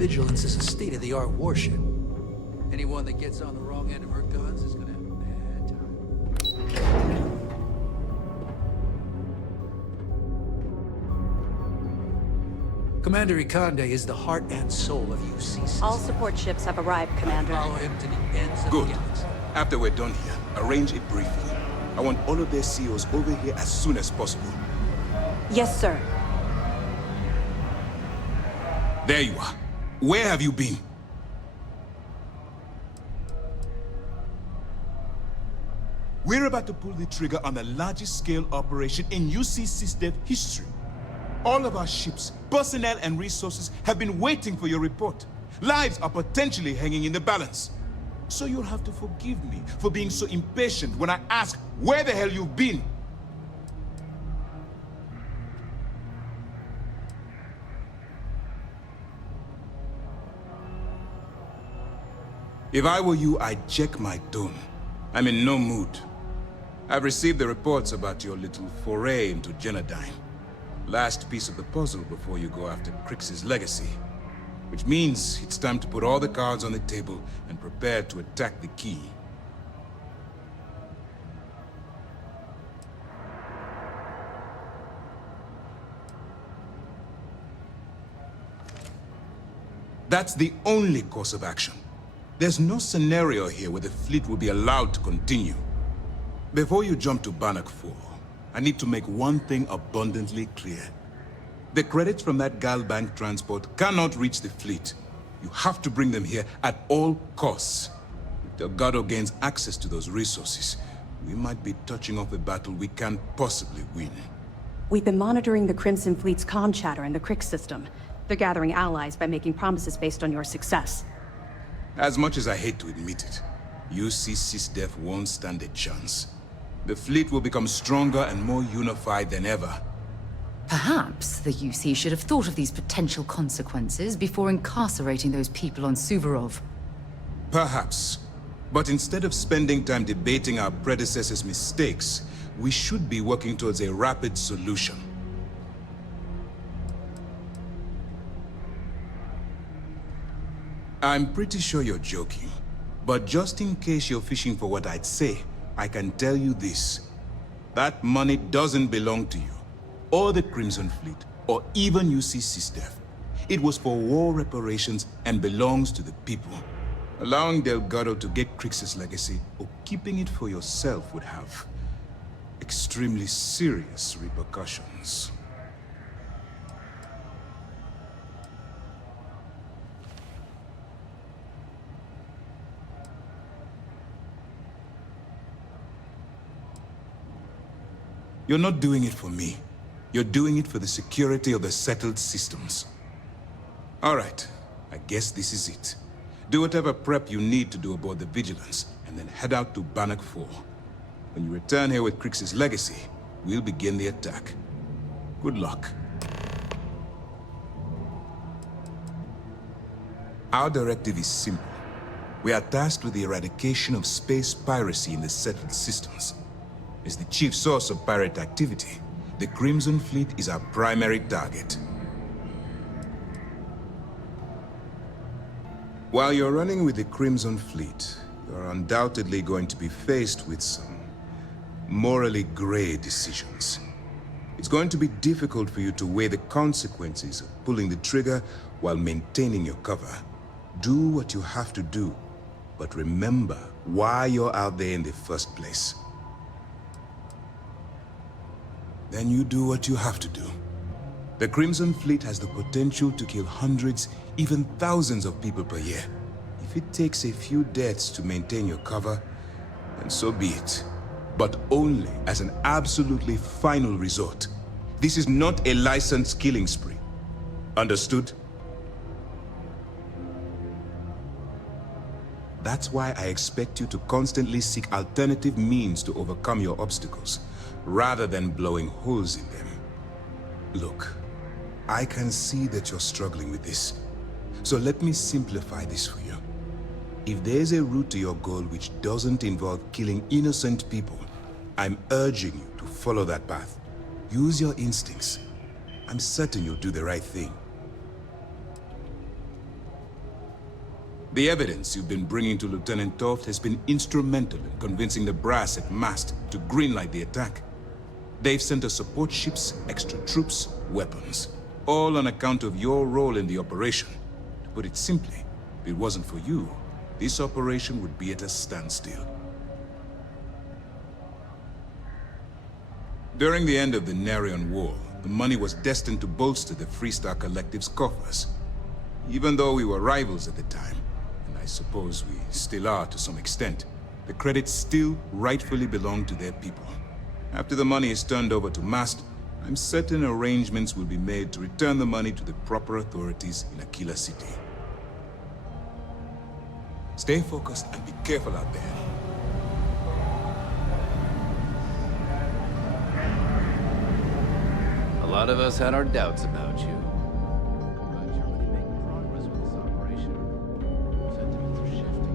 Vigilance is a state-of-the-art warship. Anyone that gets on the wrong end of her guns is gonna have a bad time. Commander Ikande is the heart and soul of UCC. All support ships have arrived, Commander. Follow him to the ends of Good. the galaxy. After we're done here, arrange it briefly. I want all of their CEOs over here as soon as possible. Yes, sir. There you are. Where have you been? We're about to pull the trigger on the largest scale operation in UCC's history. All of our ships, personnel, and resources have been waiting for your report. Lives are potentially hanging in the balance. So you'll have to forgive me for being so impatient when I ask where the hell you've been. If I were you, I'd check my tone. I'm in no mood. I've received the reports about your little foray into Genodyne. Last piece of the puzzle before you go after Kryx's legacy. Which means it's time to put all the cards on the table and prepare to attack the key. That's the only course of action. There's no scenario here where the fleet will be allowed to continue. Before you jump to Bannov 4, I need to make one thing abundantly clear. The credits from that Galbank transport cannot reach the fleet. You have to bring them here at all costs. If Delgado gains access to those resources, we might be touching off a battle we can't possibly win. We've been monitoring the Crimson Fleet's comm chatter in the Kryx system. They're gathering allies by making promises based on your success. As much as I hate to admit it, UCC's won't stand a chance. The fleet will become stronger and more unified than ever. Perhaps the UC should have thought of these potential consequences before incarcerating those people on Suvorov. Perhaps. But instead of spending time debating our predecessors' mistakes, we should be working towards a rapid solution. I'm pretty sure you're joking, but just in case you're fishing for what I'd say, I can tell you this. That money doesn't belong to you, or the Crimson Fleet, or even UCC's. It was for war reparations and belongs to the people. Allowing Delgado to get Kryx's legacy, or keeping it for yourself would have extremely serious repercussions. You're not doing it for me. You're doing it for the security of the settled systems. All right, I guess this is it. Do whatever prep you need to do aboard the Vigilance, and then head out to Bannov 4. When you return here with Kryx's legacy, we'll begin the attack. Good luck. Our directive is simple. We are tasked with the eradication of space piracy in the settled systems. As the chief source of pirate activity, the Crimson Fleet is our primary target. While you're running with the Crimson Fleet, you're undoubtedly going to be faced with some morally gray decisions. It's going to be difficult for you to weigh the consequences of pulling the trigger while maintaining your cover. Do what you have to do, but remember why you're out there in the first place. Then you do what you have to do. The Crimson Fleet has the potential to kill hundreds, even thousands of people per year. If it takes a few deaths to maintain your cover, then so be it. But only as an absolutely final resort. This is not a licensed killing spree. Understood? That's why I expect you to constantly seek alternative means to overcome your obstacles, rather than blowing holes in them. Look, I can see that you're struggling with this. So let me simplify this for you. If there's a route to your goal which doesn't involve killing innocent people, I'm urging you to follow that path. Use your instincts. I'm certain you'll do the right thing. The evidence you've been bringing to Lieutenant Toft has been instrumental in convincing the brass at Mast to greenlight the attack. They've sent us support ships, extra troops, weapons. All on account of your role in the operation. To put it simply, if it wasn't for you, this operation would be at a standstill. During the end of the Narion War, the money was destined to bolster the Freestar Collective's coffers. Even though we were rivals at the time, and I suppose we still are to some extent, the credits still rightfully belong to their people. After the money is turned over to Mast, I'm certain arrangements will be made to return the money to the proper authorities in Aquila City. Stay focused and be careful out there. A lot of us had our doubts about you. But you're really making progress with this operation. Sentiments are shifting.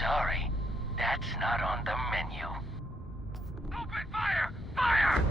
Sorry, that's not on the menu. Open fire! Fire!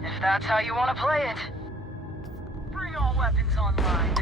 If that's how you want to play it. Bring all weapons online.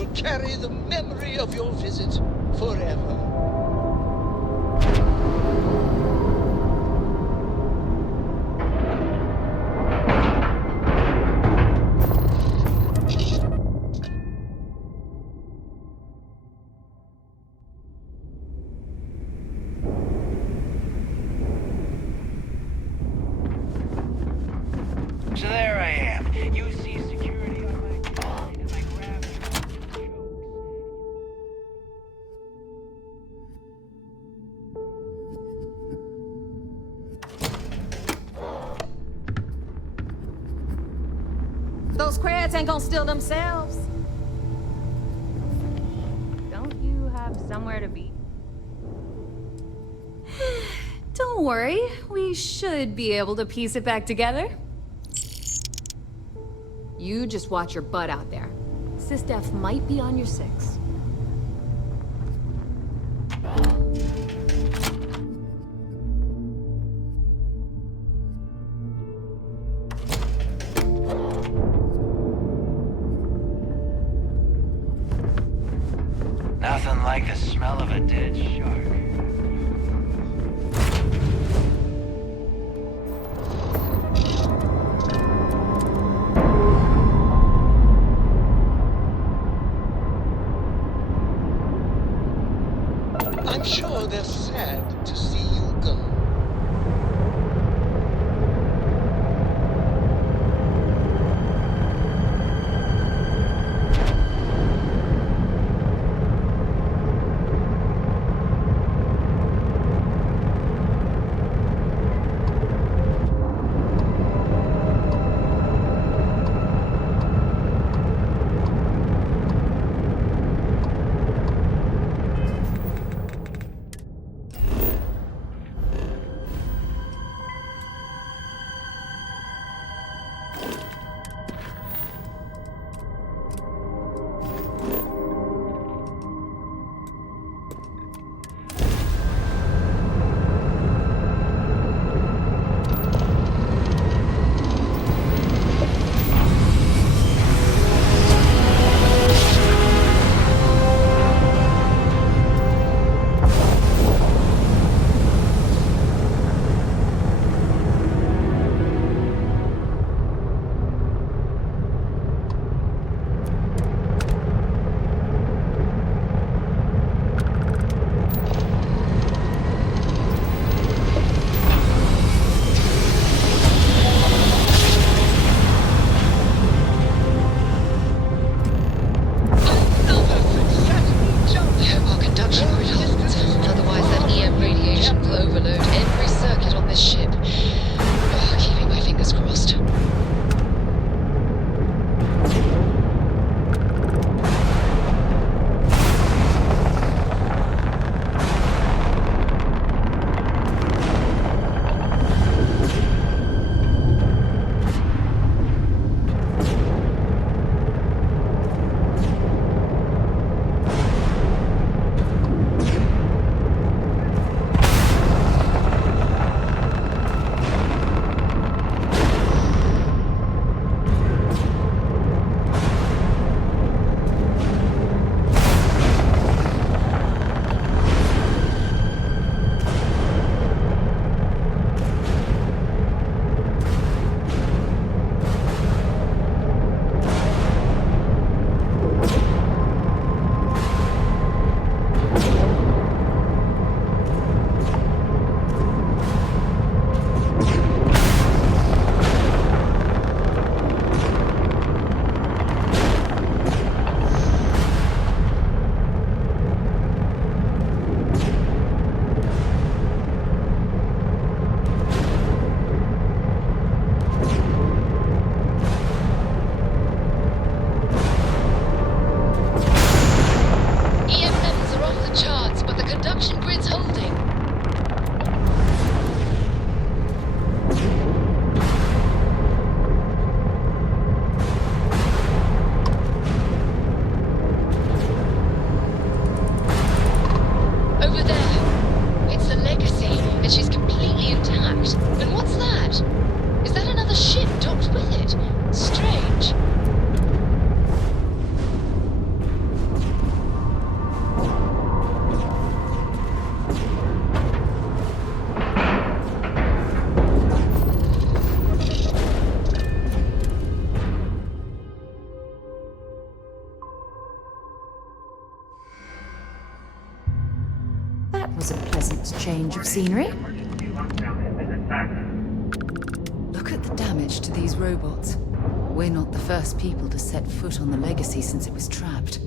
will carry the memory of your visit forever. So there I am. You see security on my phone, and I grab it. Those crabs ain't gonna steal themselves. Don't you have somewhere to be? Don't worry, we should be able to piece it back together. You just watch your butt out there. Sysdef might be on your 6. Nothing like the smell of a dead shark. I'm sure they're sad to see you go. That was a pleasant change of scenery. Look at the damage to these robots. We're not the first people to set foot on the Legacy since it was trapped.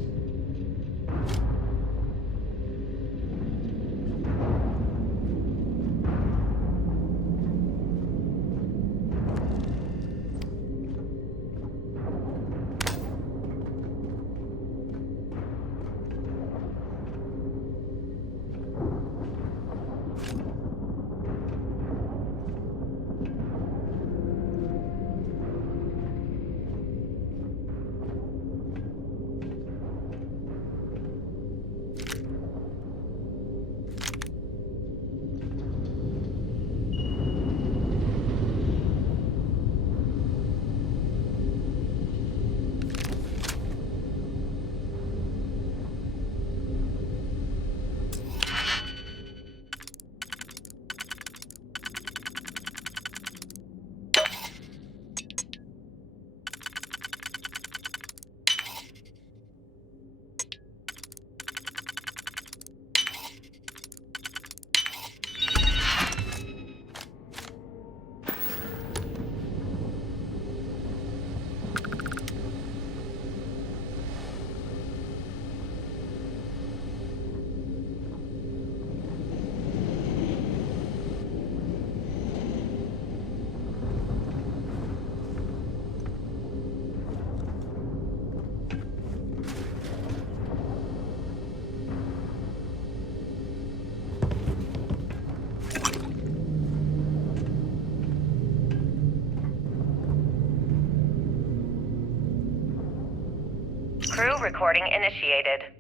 Crew recording initiated.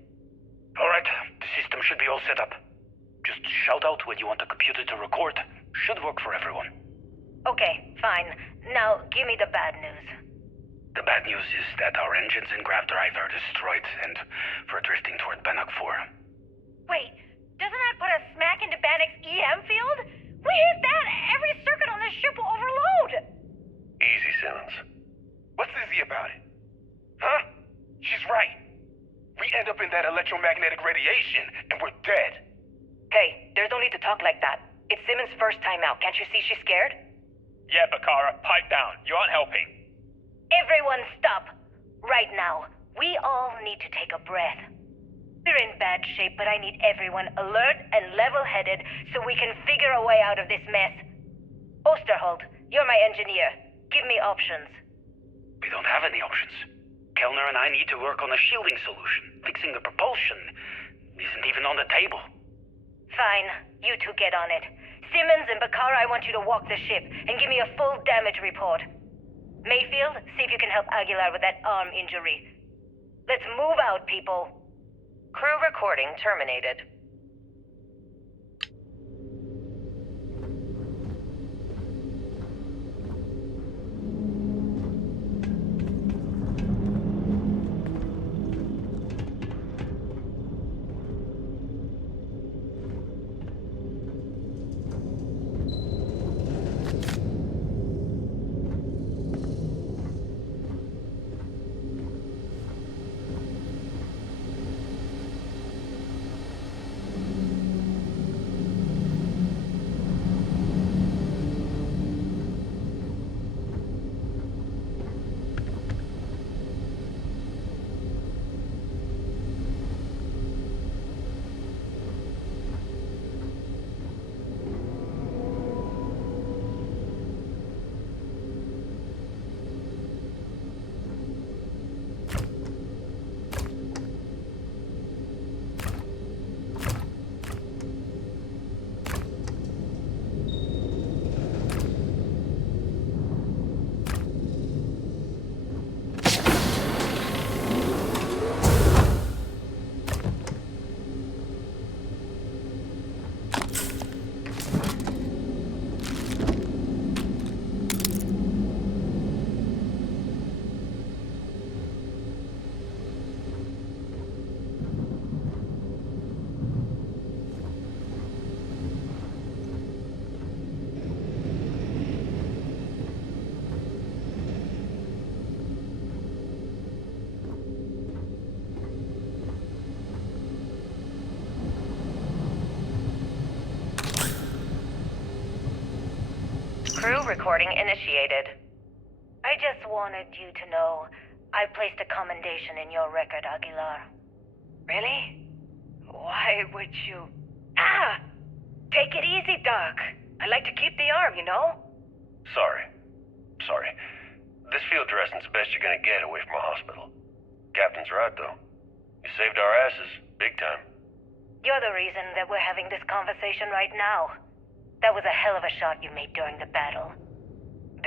Alright, the system should be all set up. Just shout out when you want the computer to record. Should work for everyone. Okay, fine. Now, give me the bad news. The bad news is that our engines and grav drive are destroyed, and we're drifting toward Bannov 4. Wait, doesn't that put us smack into Bannok's EM field? We hit that, every circuit on this ship will overload! Easy, Simmons. What's easy about it? Huh? She's right. We end up in that electromagnetic radiation, and we're dead. Hey, there's no need to talk like that. It's Simmons' first time out. Can't you see she's scared? Yeah, Bakara, pipe down. You aren't helping. Everyone stop. Right now, we all need to take a breath. We're in bad shape, but I need everyone alert and level-headed so we can figure a way out of this mess. Osterholt, you're my engineer. Give me options. We don't have any options. Kellner and I need to work on a shielding solution. Fixing the propulsion isn't even on the table. Fine, you two get on it. Simmons and Bakara, I want you to walk the ship and give me a full damage report. Mayfield, see if you can help Aguilar with that arm injury. Let's move out, people. Crew recording terminated. Crew recording initiated. I just wanted you to know I placed a commendation in your record, Aguilar. Really? Why would you... Ah! Take it easy, Doc. I like to keep the arm, you know? Sorry. This field dressing's the best you're gonna get away from a hospital. Captain's right, though. You saved our asses, big time. You're the reason that we're having this conversation right now. That was a hell of a shot you made during the battle.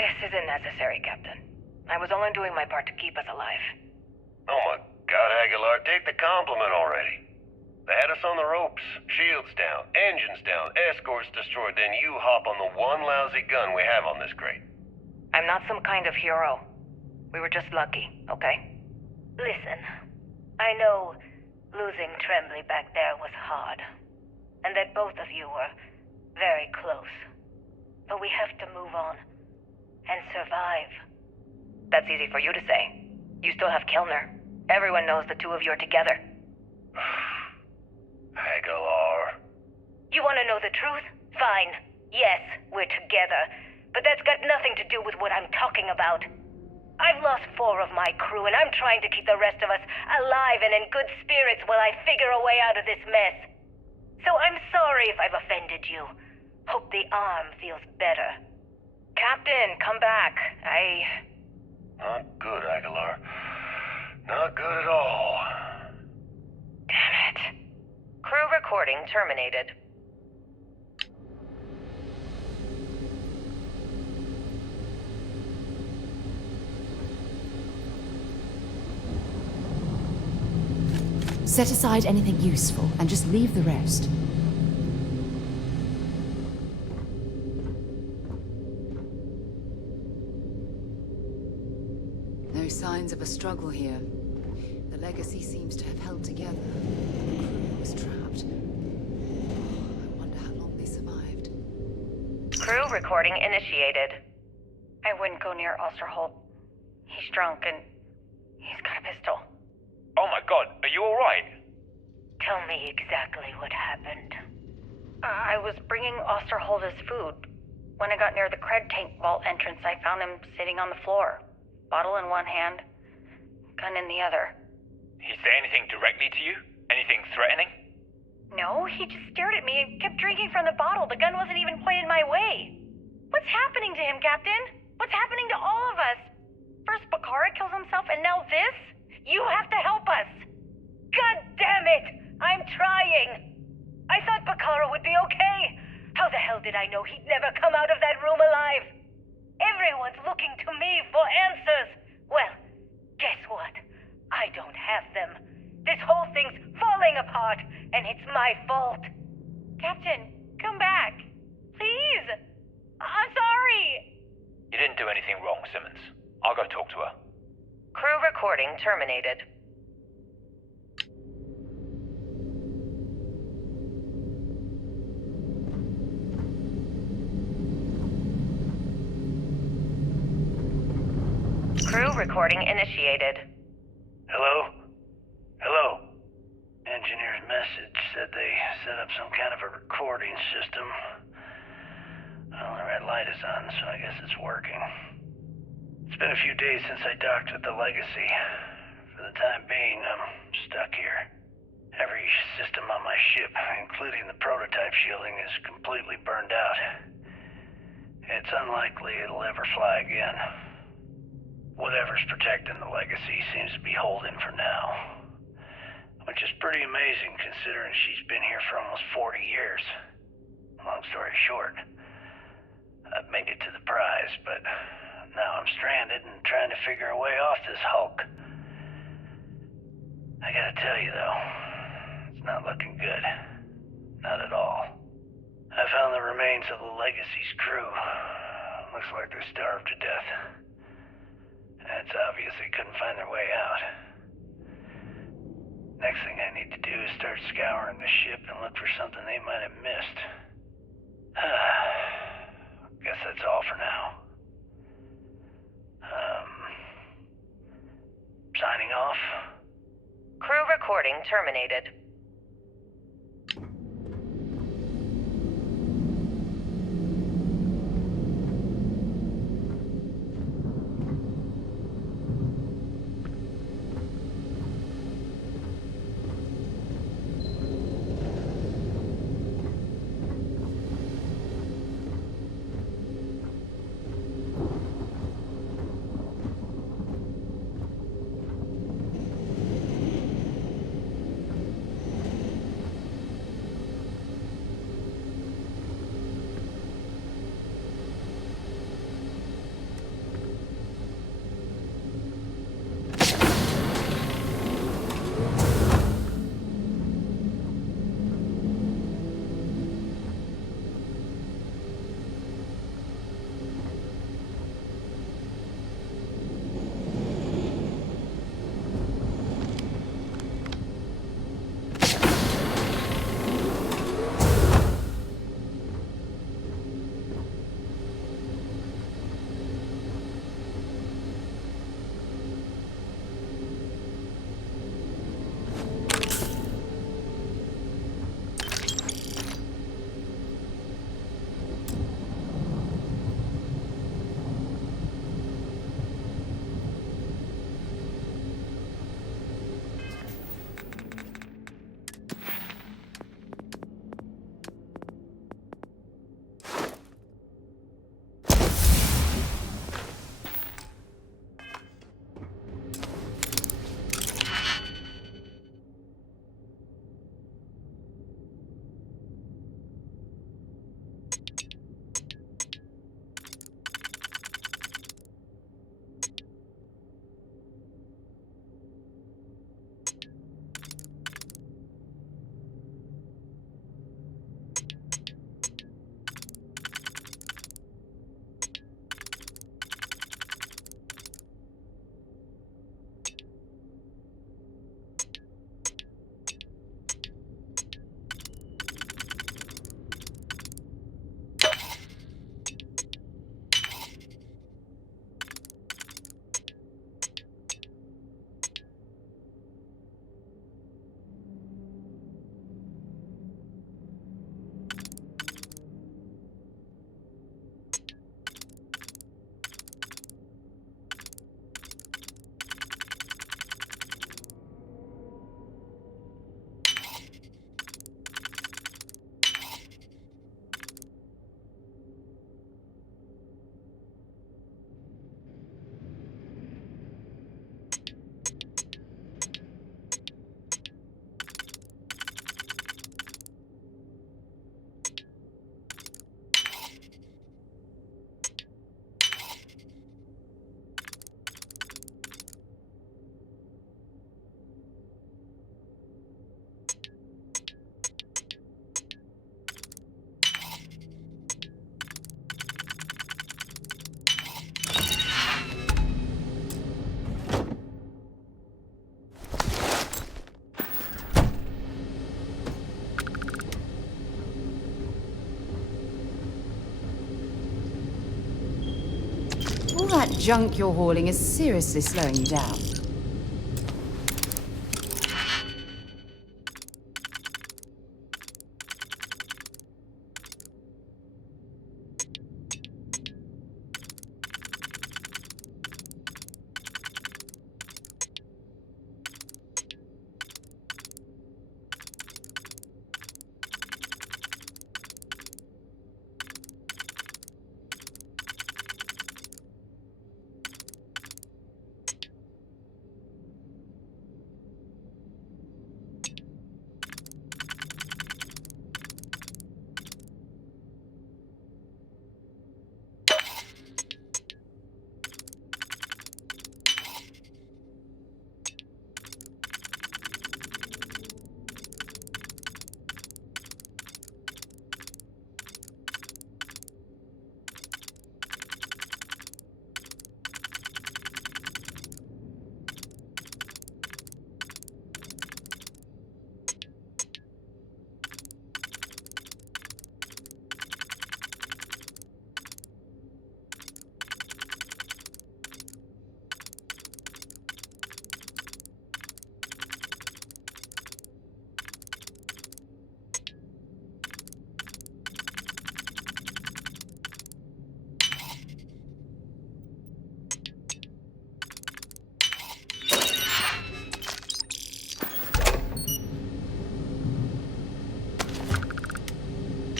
This isn't necessary, Captain. I was only doing my part to keep us alive. Oh my God, Aguilar, take the compliment already. They had us on the ropes, shields down, engines down, escorts destroyed, then you hop on the one lousy gun we have on this crate. I'm not some kind of hero. We were just lucky, okay? Listen, I know losing Trembly back there was hard, and that both of you were very close. But we have to move on and survive. That's easy for you to say. You still have Kilner. Everyone knows the two of you are together. Aguilar. You want to know the truth? Fine. Yes, we're together. But that's got nothing to do with what I'm talking about. I've lost 4 of my crew, and I'm trying to keep the rest of us alive and in good spirits while I figure a way out of this mess. So I'm sorry if I've offended you. Hope the arm feels better. Captain, come back. Not good, Aguilar. Not good at all. Damn it. Crew recording terminated. Set aside anything useful and just leave the rest. No signs of a struggle here. The legacy seems to have held together. The crew was trapped. I wonder how long they survived. Crew recording initiated. I wouldn't go near Osterholt. He's drunk and he's got a pistol. Oh my God, are you alright? Tell me exactly what happened. I was bringing Osterholt his food. When I got near the CredTank vault entrance, I found him sitting on the floor. Bottle in one hand, gun in the other. He say anything directly to you? Anything threatening? No, he just stared at me and kept drinking from the bottle. The gun wasn't even pointed my way. What's happening to him, Captain? What's happening to all of us? First Bakara kills himself and now this? You have to help us! God damn it! I'm trying! I thought Bakara would be okay! How the hell did I know he'd never come out of that room alive? Everyone's looking to me for answers! Well, guess what? I don't have them. This whole thing's falling apart, and it's my fault. Captain, come back. Please! I'm sorry! You didn't do anything wrong, Simmons. I'll go talk to her. Crew recording terminated. Crew recording initiated. Hello? Hello? Engineer's message said they set up some kind of a recording system. Well, the red light is on, so I guess it's working. It's been a few days since I docked with the Legacy. For the time being, I'm stuck here. Every system on my ship, including the prototype shielding, is completely burned out. It's unlikely it'll ever fly again. Whatever's protecting the Legacy seems to be holding for now. Which is pretty amazing considering she's been here for almost 40 years. Long story short, I've made it to the prize, but now I'm stranded and trying to figure a way off this hulk. I gotta tell you though, it's not looking good. Not at all. I found the remains of the Legacy's crew. Looks like they're starved to death. And it's obvious they couldn't find their way out. Next thing I need to do is start scouring the ship and look for something they might have missed. Guess that's all for now. Signing off. Crew recording terminated. That junk you're hauling is seriously slowing you down.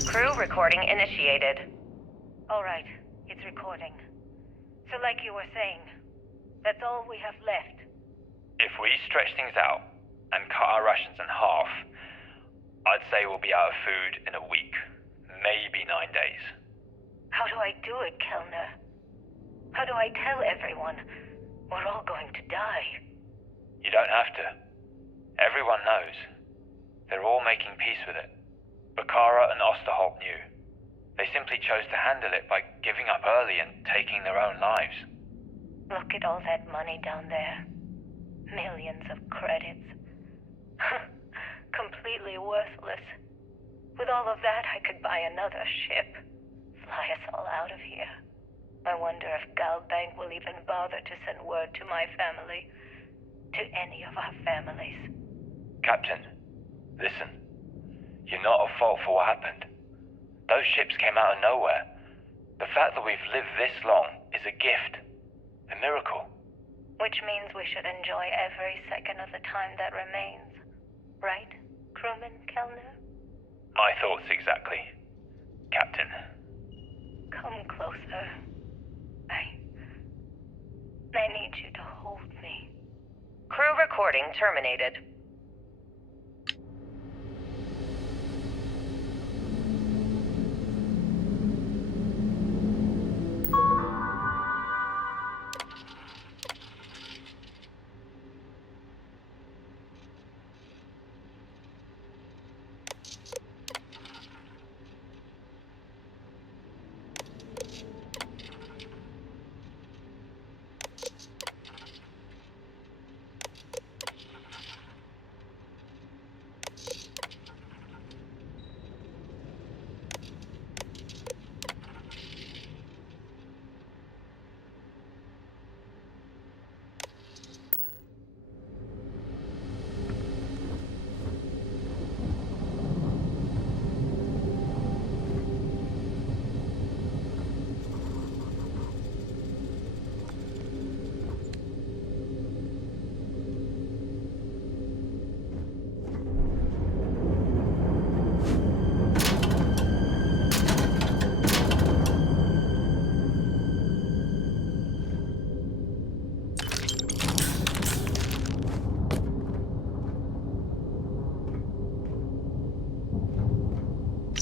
Crew recording initiated. Alright, it's recording. So like you were saying, that's all we have left. If we stretch things out and cut our rations in half, I'd say we'll be out of food in a week, maybe 9 days. How do I do it, Kellner? How do I tell everyone we're all going to die? You don't have to. Everyone knows. They're all making peace with it. Bakara and Osterholt knew. They simply chose to handle it by giving up early and taking their own lives. Look at all that money down there. Millions of credits. Completely worthless. With all of that, I could buy another ship. Fly us all out of here. I wonder if Galbank will even bother to send word to my family. To any of our families. Captain, listen. You're not at fault for what happened. Those ships came out of nowhere. The fact that we've lived this long is a gift. A miracle. Which means we should enjoy every second of the time that remains. Right, crewman Kellner? My thoughts exactly, Captain. Come closer. I need you to hold me. Crew recording terminated.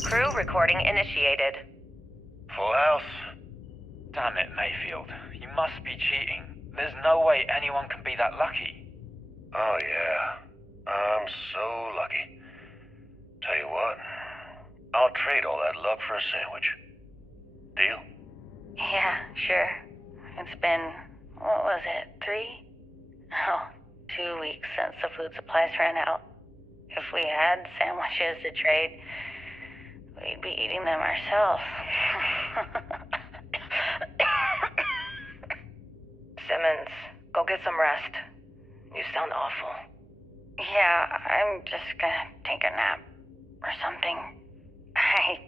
Crew recording initiated. Full house? Damn it, Mayfield. You must be cheating. There's no way anyone can be that lucky. Oh yeah, I'm so lucky. Tell you what, I'll trade all that luck for a sandwich. Deal? Yeah, sure. It's been, what was it, 2 weeks since the food supplies ran out. If we had sandwiches to trade, we'd be eating them ourselves. Simmons. Go get some rest. You sound awful. Yeah, I'm just gonna take a nap. Or something. I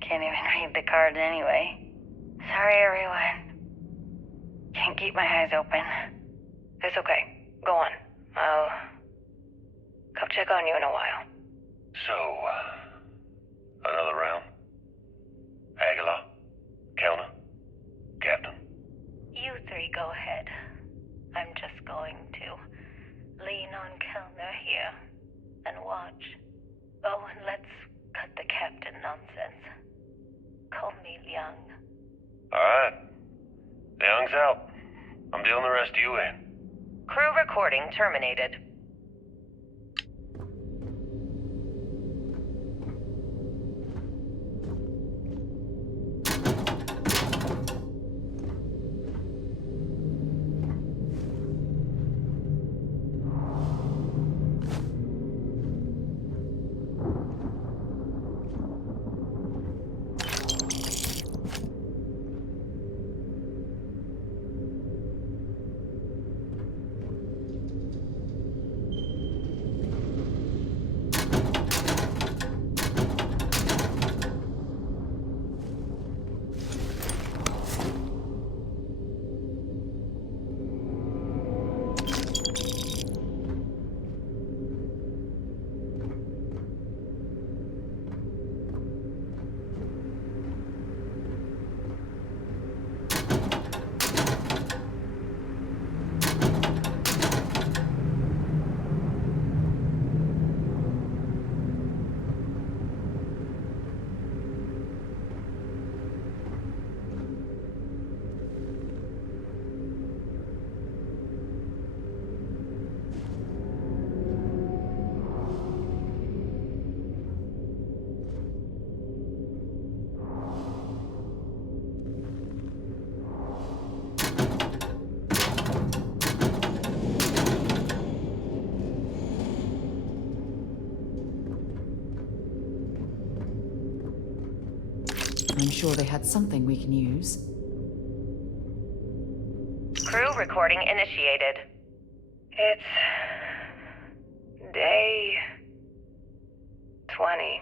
can't even read the cards anyway. Sorry, everyone. Can't keep my eyes open. It's okay. Go on. I'll come check on you in a while. So, another round? Aguilar? Kellner? Captain? You three go ahead. I'm just going to lean on Kellner here and watch. Oh, and let's cut the captain nonsense. Call me Liang. Alright. Young's out. I'm dealing the rest of you in. Crew recording terminated. I'm sure they had something we can use. Crew recording initiated. It's day 20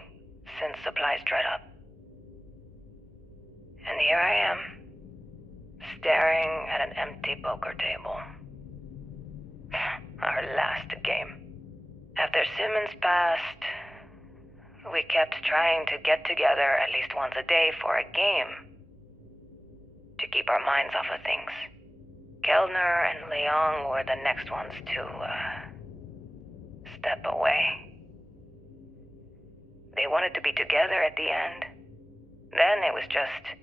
since supplies dried up. And here I am, staring at an empty poker table. Our last game. After Simmons passed, we kept trying to get together at least once a day for a game. To keep our minds off of things. Kellner and Leong were the next ones to, step away. They wanted to be together at the end. Then it was just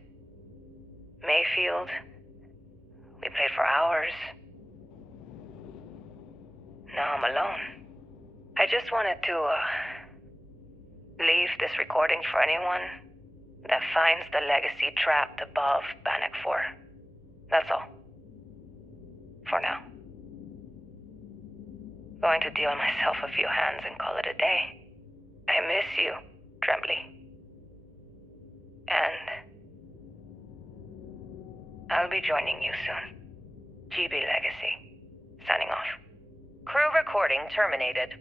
Mayfield. We played for hours. Now I'm alone. I just wanted to, leave this recording for anyone that finds the legacy trapped above Bannock 4. That's all. For now. Going to deal myself a few hands and call it a day. I miss you, Trembly. And I'll be joining you soon. GB Legacy. Signing off. Crew recording terminated.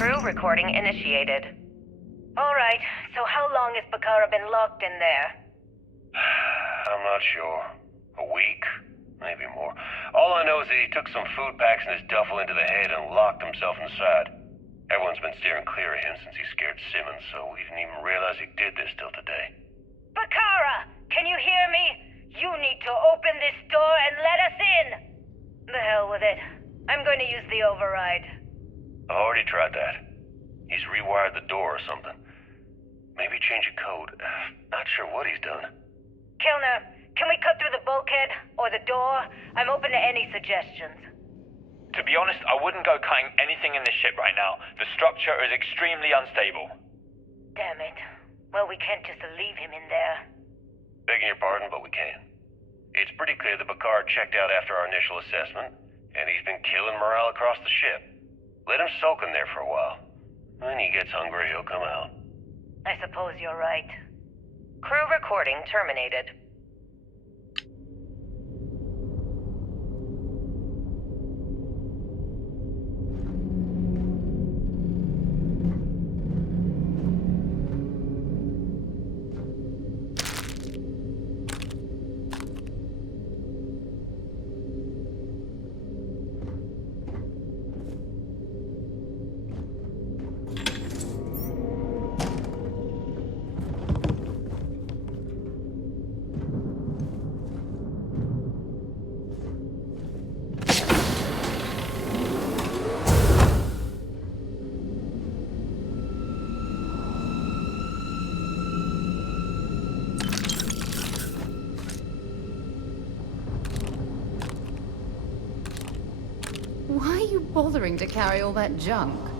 Crew recording initiated. Alright, so how long has Bakara been locked in there? I'm not sure. A week? Maybe more. All I know is that he took some food packs in his duffel into the head and locked himself inside. Everyone's been steering clear of him since he scared Simmons, so we didn't even realize he did this till today. Bakara! Can you hear me? You need to open this door and let us in! The hell with it. I'm going to use the override. I already tried that. He's rewired the door or something. Maybe change a code. Not sure what he's done. Kellner, can we cut through the bulkhead? Or the door? I'm open to any suggestions. To be honest, I wouldn't go cutting anything in this ship right now. The structure is extremely unstable. Damn it. Well, we can't just leave him in there. Begging your pardon, but we can. It's pretty clear that Bakar checked out after our initial assessment, and he's been killing morale across the ship. Let him soak in there for a while. When he gets hungry, he'll come out. I suppose you're right. Crew recording terminated. Why are you bothering to carry all that junk?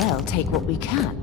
well take what we can.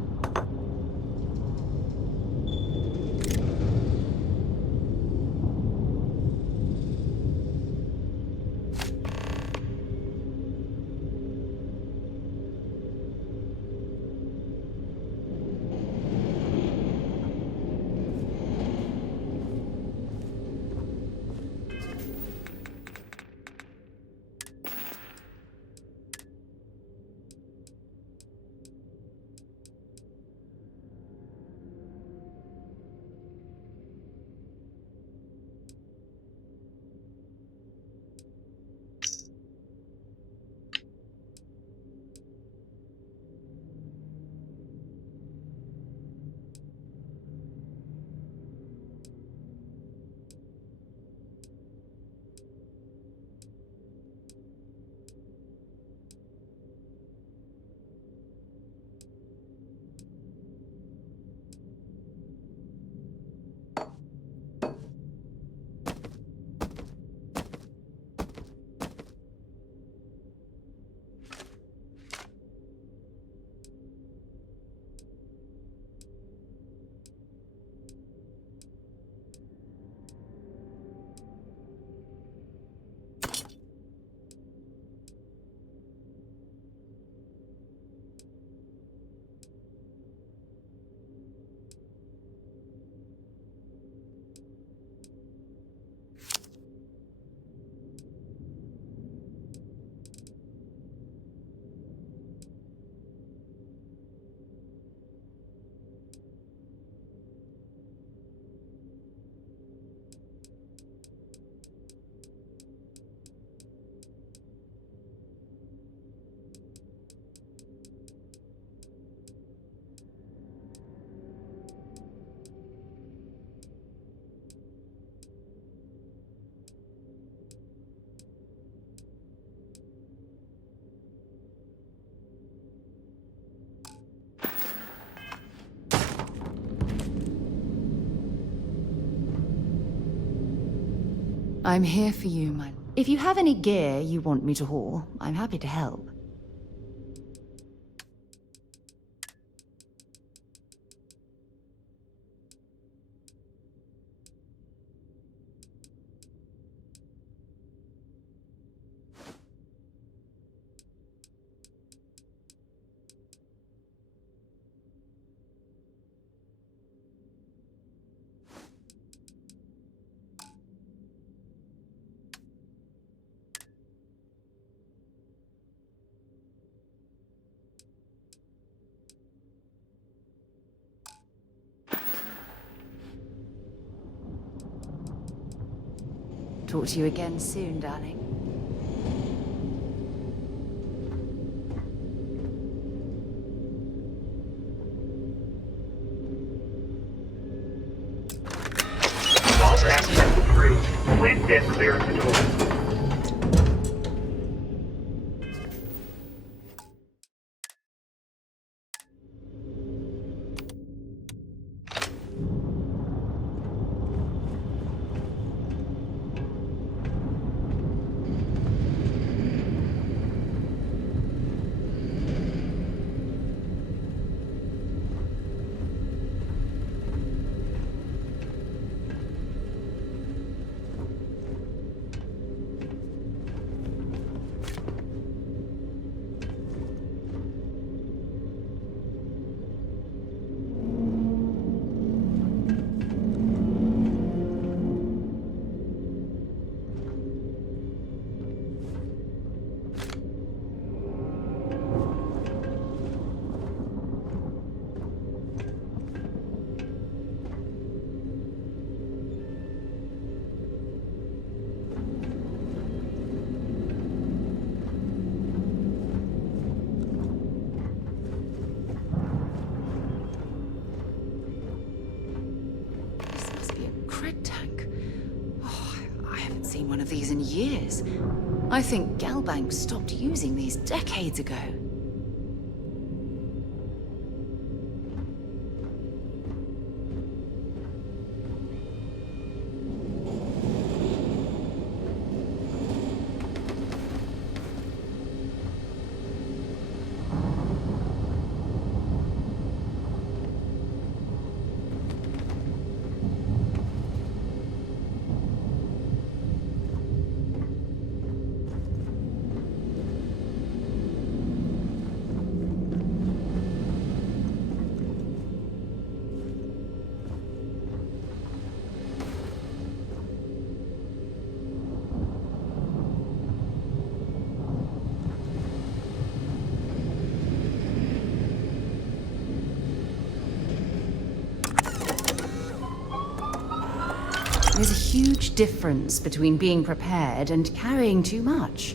I'm here for you, man. If you have any gear you want me to haul, I'm happy to help. Talk to you again soon, darling. Please stand clear of the door. CredTank. Oh, I haven't seen one of these in years. I think Galbank stopped using these decades ago. There's a huge difference between being prepared and carrying too much.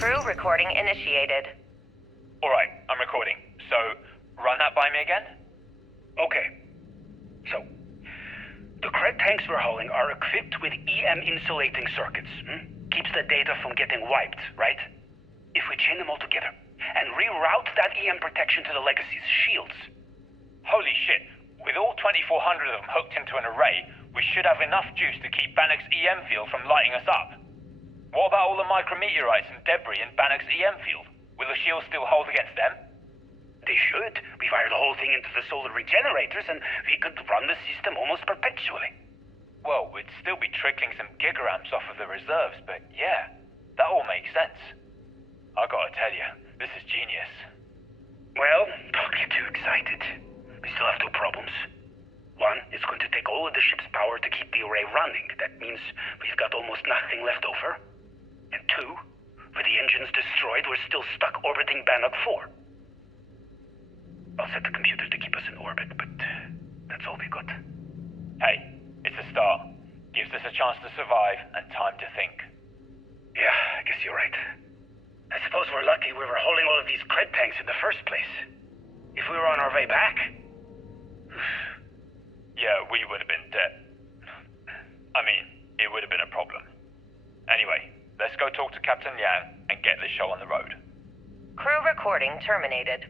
Crew recording initiated. Alright, I'm recording. So, run that by me again? Okay. So, the CredTanks we're hauling are equipped with EM insulating circuits. Keeps the data from getting wiped, right? If we chain them all together and reroute that EM protection to the Legacy's shields. Holy shit. With all 2,400 of them hooked into an array, we should have enough juice to keep Bannok's EM field from lighting us up. What about all the micrometeorites and debris in Bannok's EM field? Will the shields still hold against them? They should. We fire the whole thing into the solar regenerators and we could run the system almost perpetually. Well, we'd still be trickling some gigaamps off of the reserves, but yeah, that all makes sense. I gotta tell you, this is genius. Well, don't get too excited. We still have two problems. One, it's going to take all of the ship's power to keep the array running. That means we've got almost nothing left over. And two, with the engines destroyed, we're still stuck orbiting Bannov 4. I'll set the computers to keep us in orbit, but that's all we got. Hey, it's a start. Gives us a chance to survive and time to think. Yeah, I guess you're right. I suppose we're lucky we were holding all of these CredTanks in the first place. If we were on our way back... Yeah, we would have been dead. I mean, it would have been a problem. Anyway, let's go talk to Captain Yang and get this show on the road. Crew recording terminated.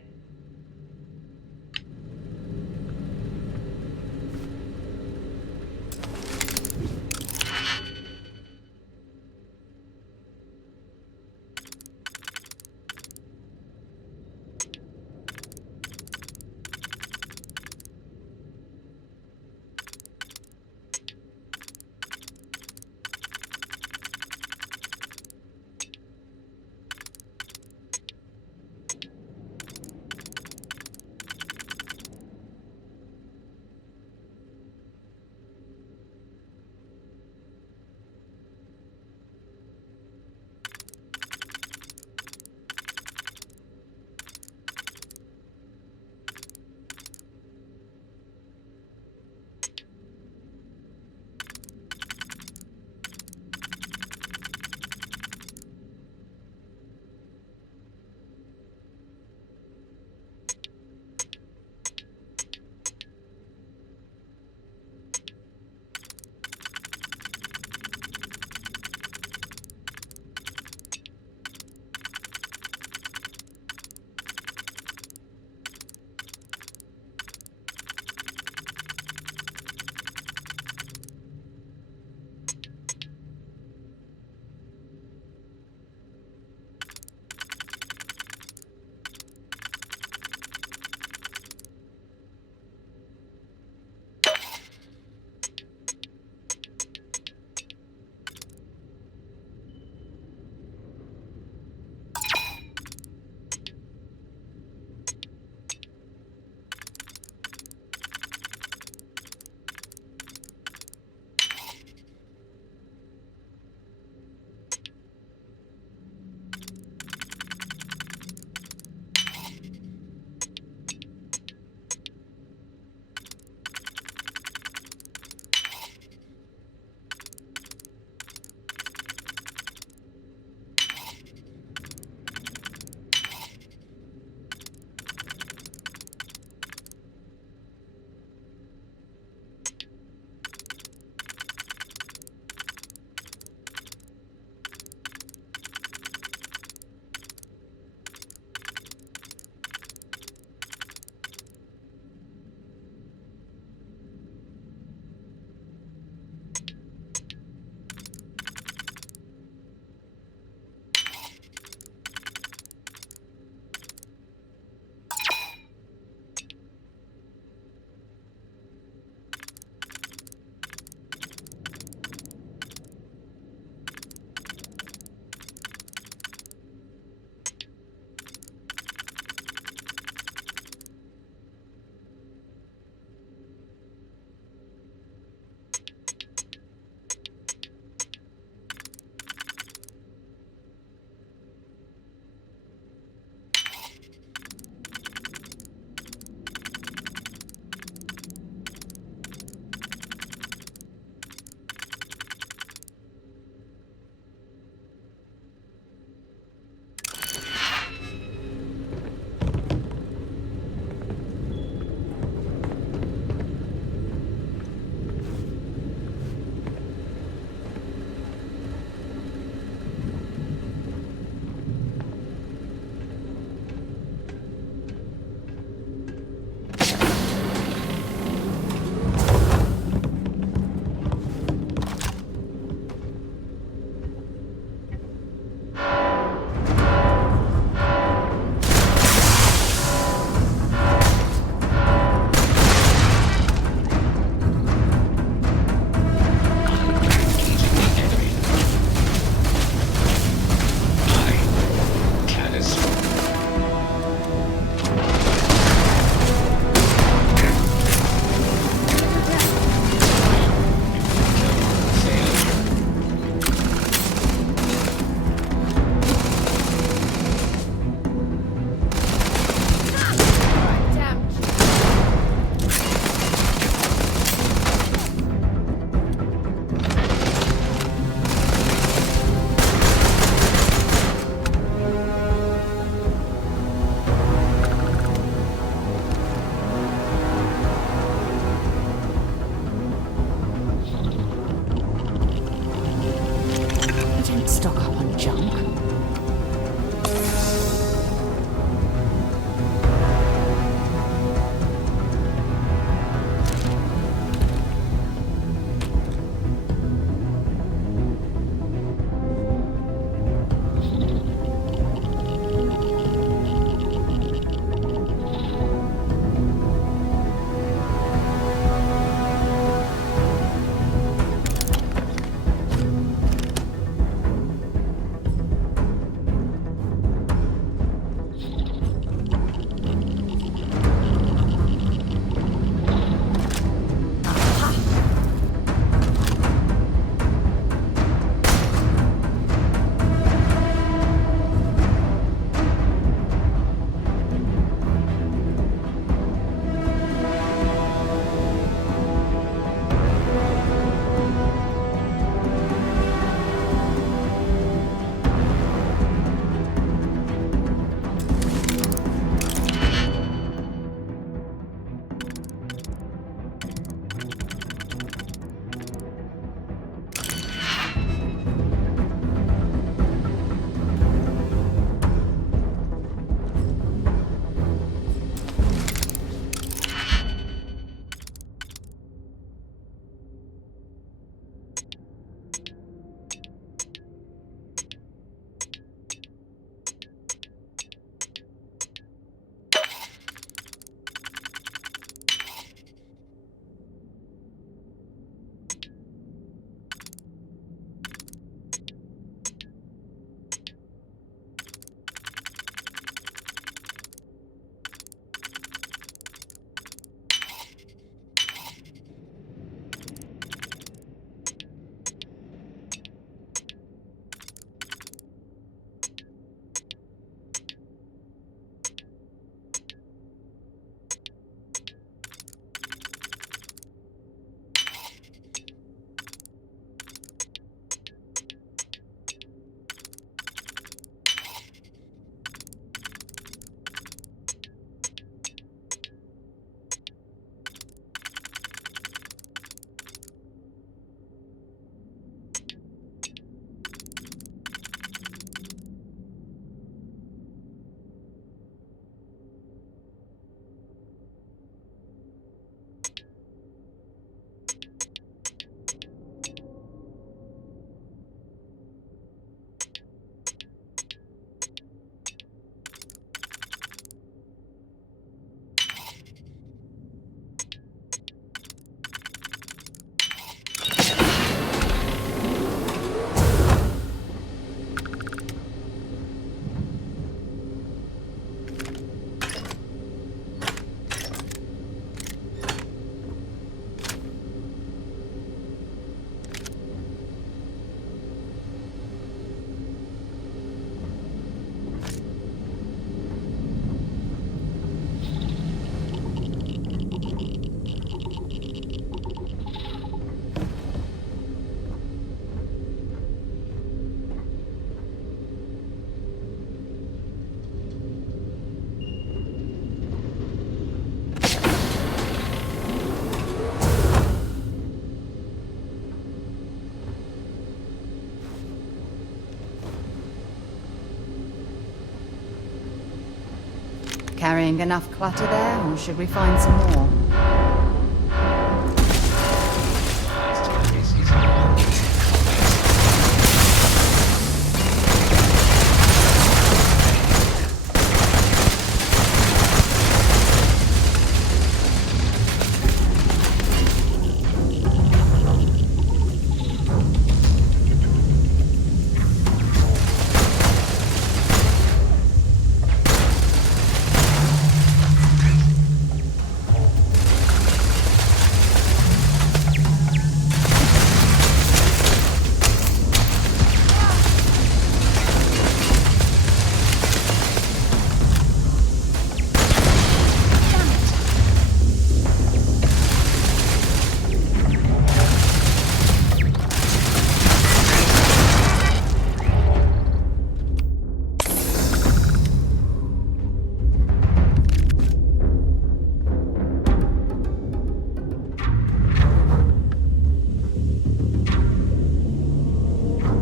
Carrying enough clutter there, or should we find some more?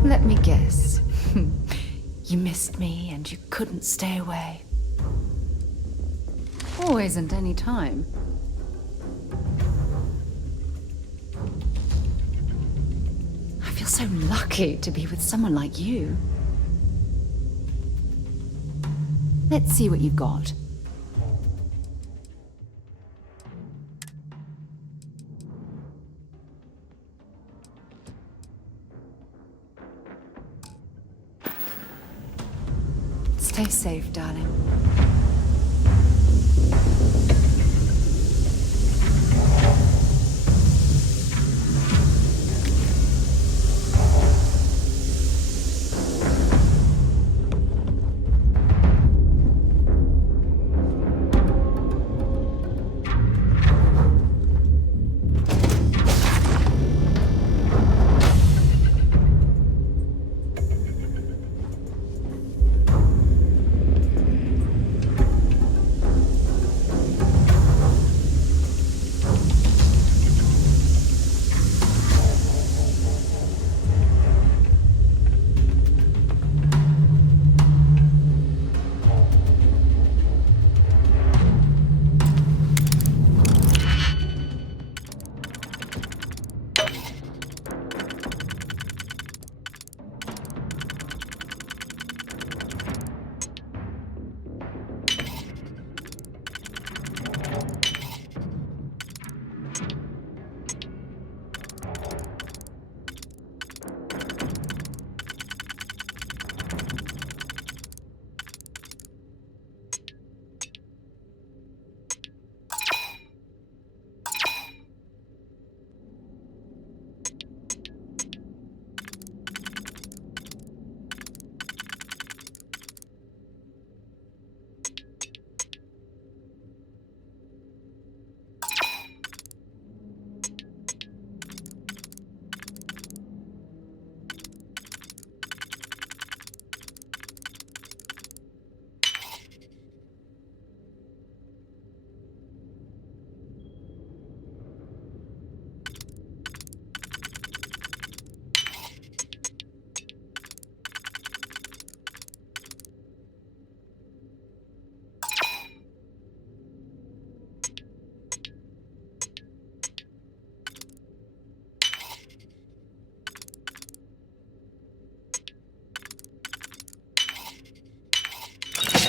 Let me guess. You missed me and you couldn't stay away. Always and any time. I feel so lucky to be with someone like you. Let's see what you've got. Stay safe, darling.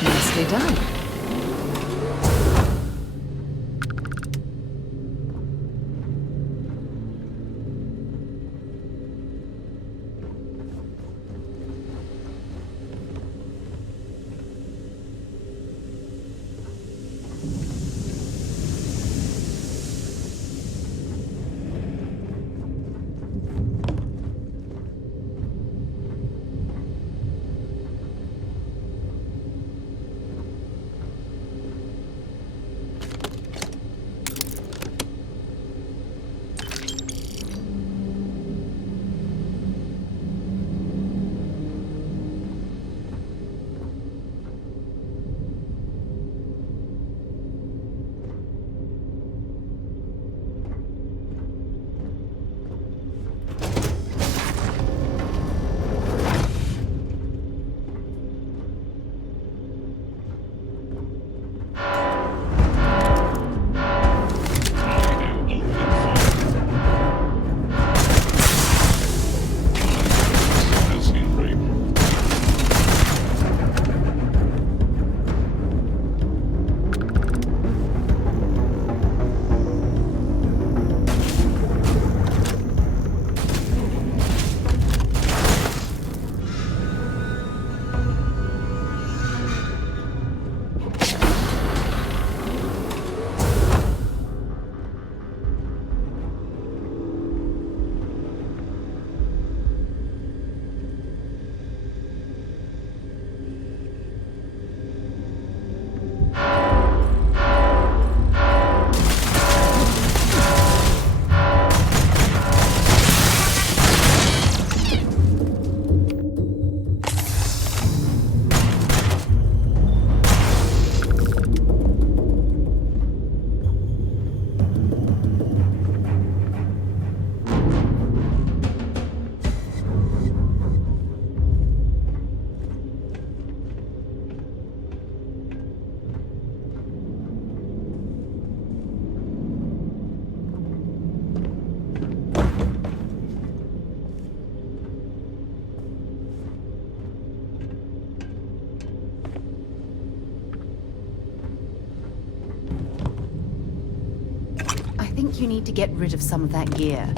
Nicely done. think you need to get rid of some of that gear.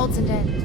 Ult's and dead.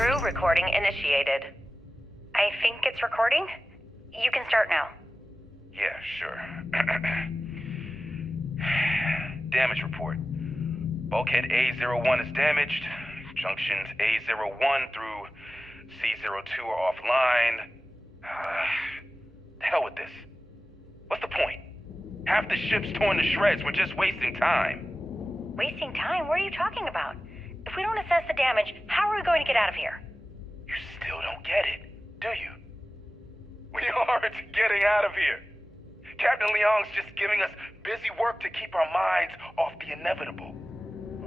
Crew recording initiated. I think it's recording. You can start now. Yeah, sure. Damage report. Bulkhead A01 is damaged. Junctions A01 through C02 are offline. The hell with this. What's the point? Half the ship's torn to shreds. We're just wasting time. Wasting time? What are you talking about? If we don't assess the damage, how are we going to get out of here? You still don't get it, do you? We aren't getting out of here. Captain Leong's just giving us busy work to keep our minds off the inevitable.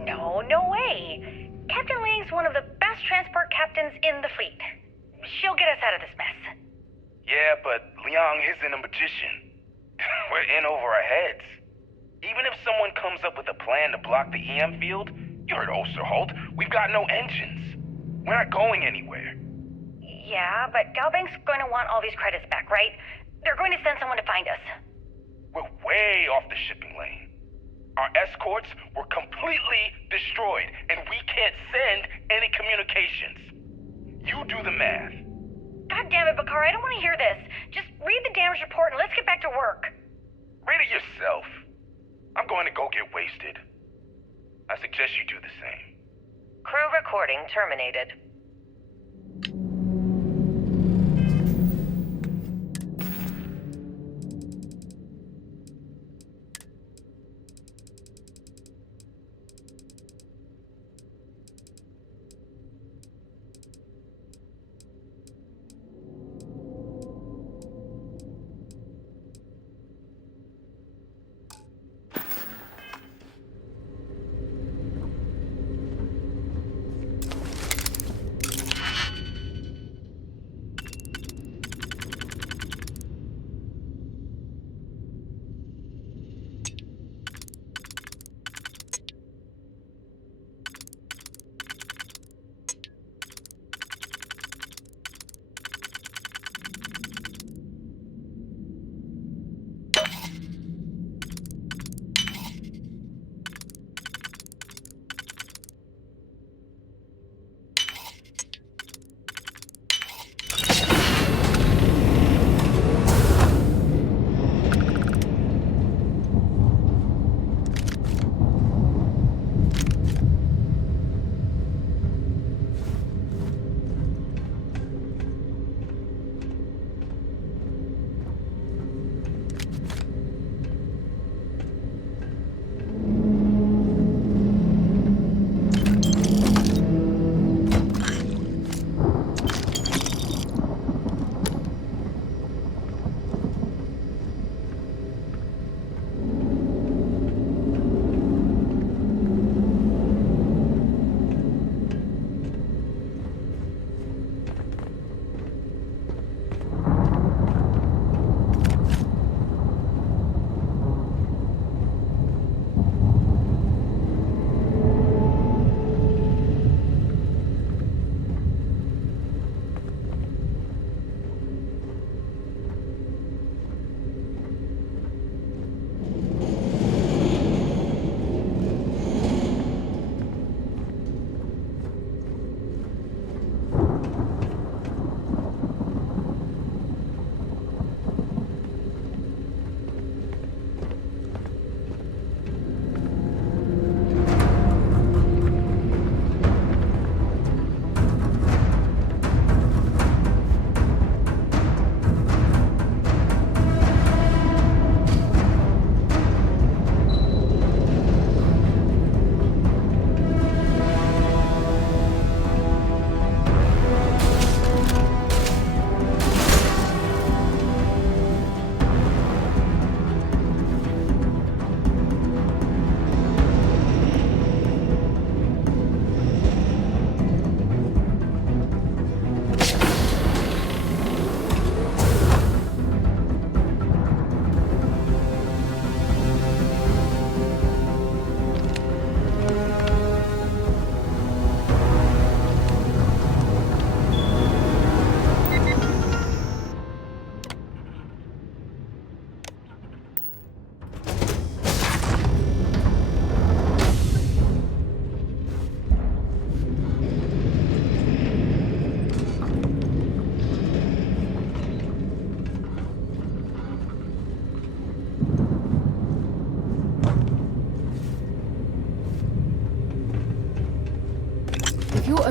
No way. Captain Leong's one of the best transport captains in the fleet. She'll get us out of this mess. Yeah, but Leong isn't a magician. We're in over our heads. Even if someone comes up with a plan to block the EM field, you heard Osterholt, we've got no engines. We're not going anywhere. Yeah, but Galbank's going to want all these credits back, right? They're going to send someone to find us. We're way off the shipping lane. Our escorts were completely destroyed, and we can't send any communications. You do the math. God damn it, Bakar, I don't want to hear this. Just read the damage report and let's get back to work. Read it yourself. I'm going to go get wasted. I suggest you do the same. Crew recording terminated.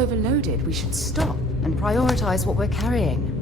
overloaded, we should stop and prioritize what we're carrying.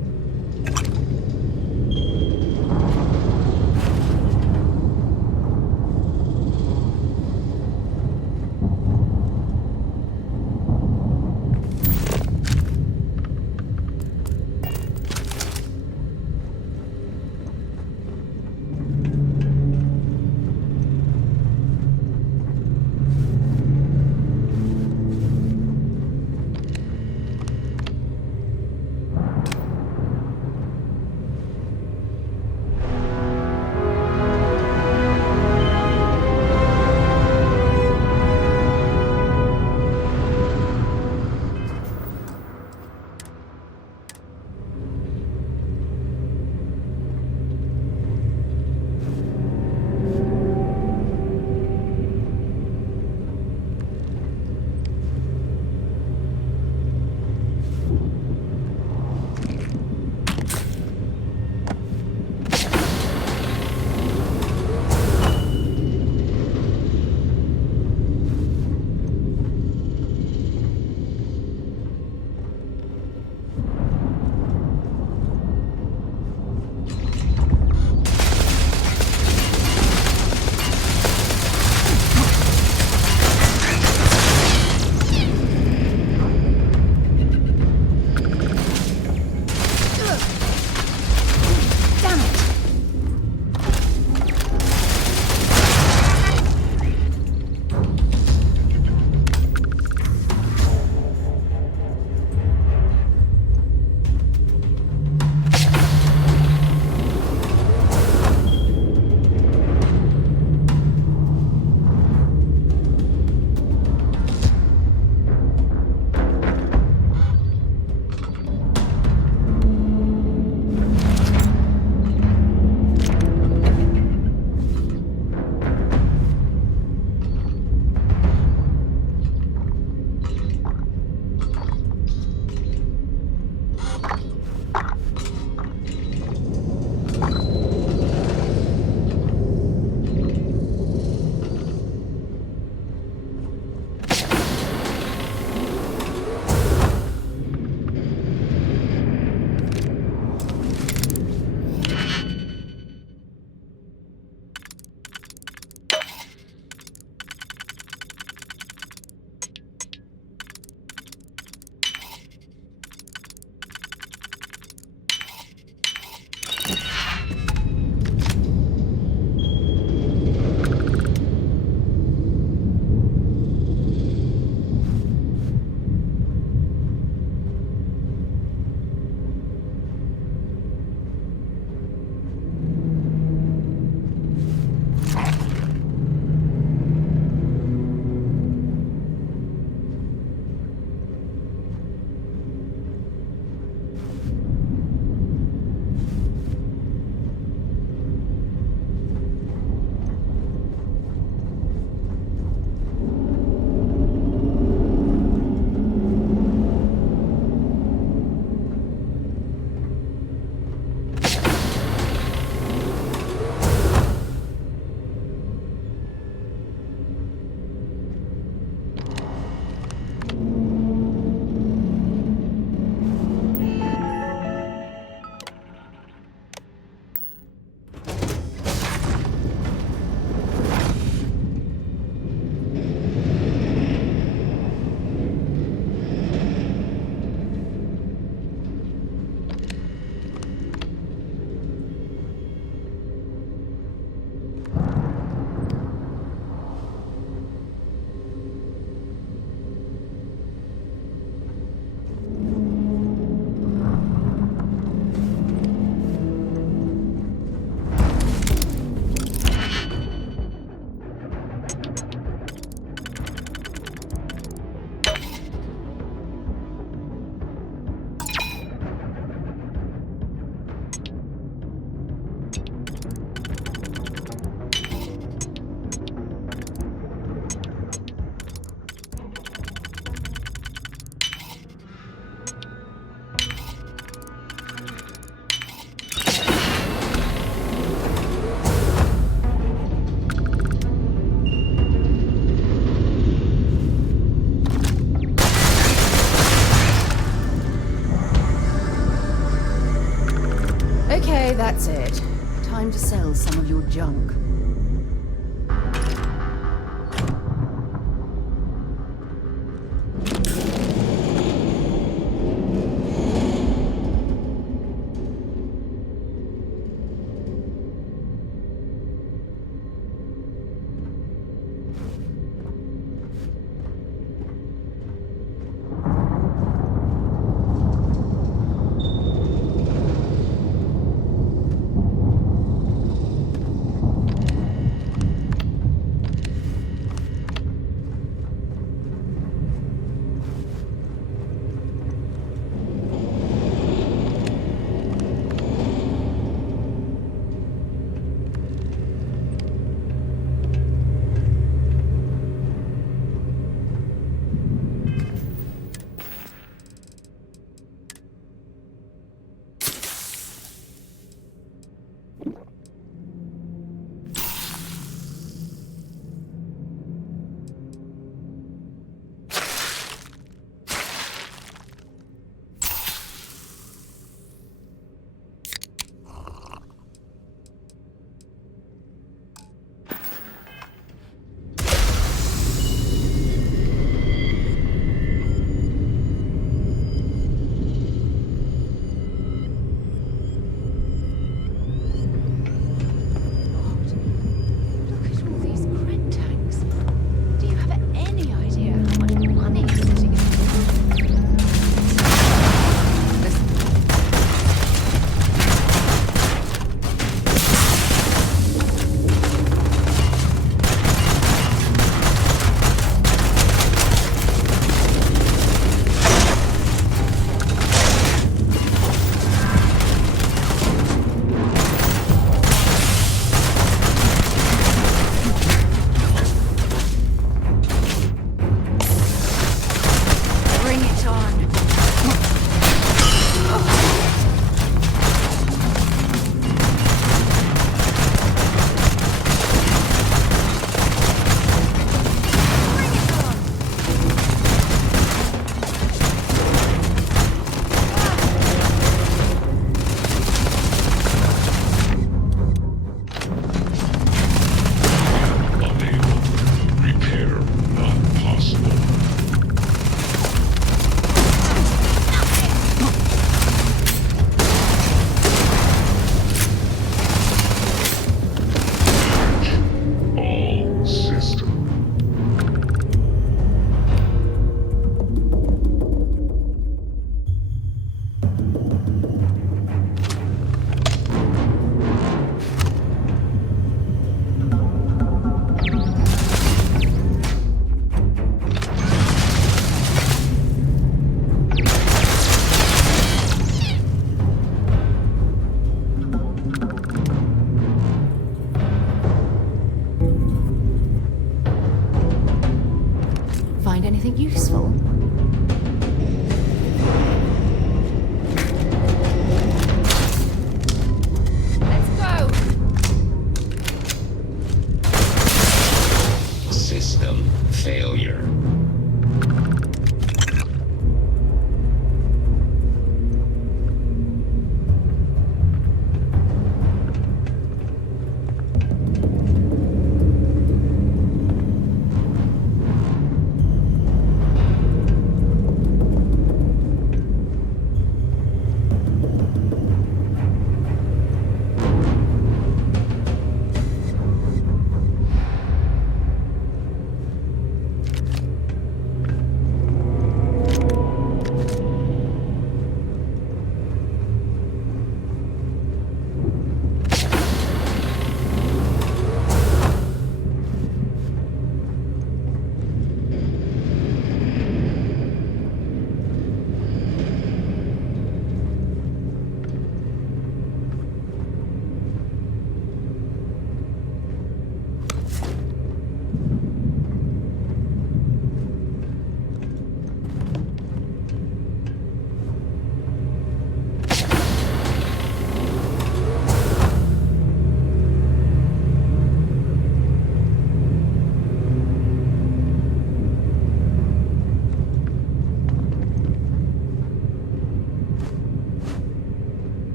Okay, that's it. Time to sell some of your junk.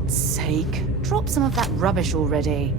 God's sake, drop some of that rubbish already.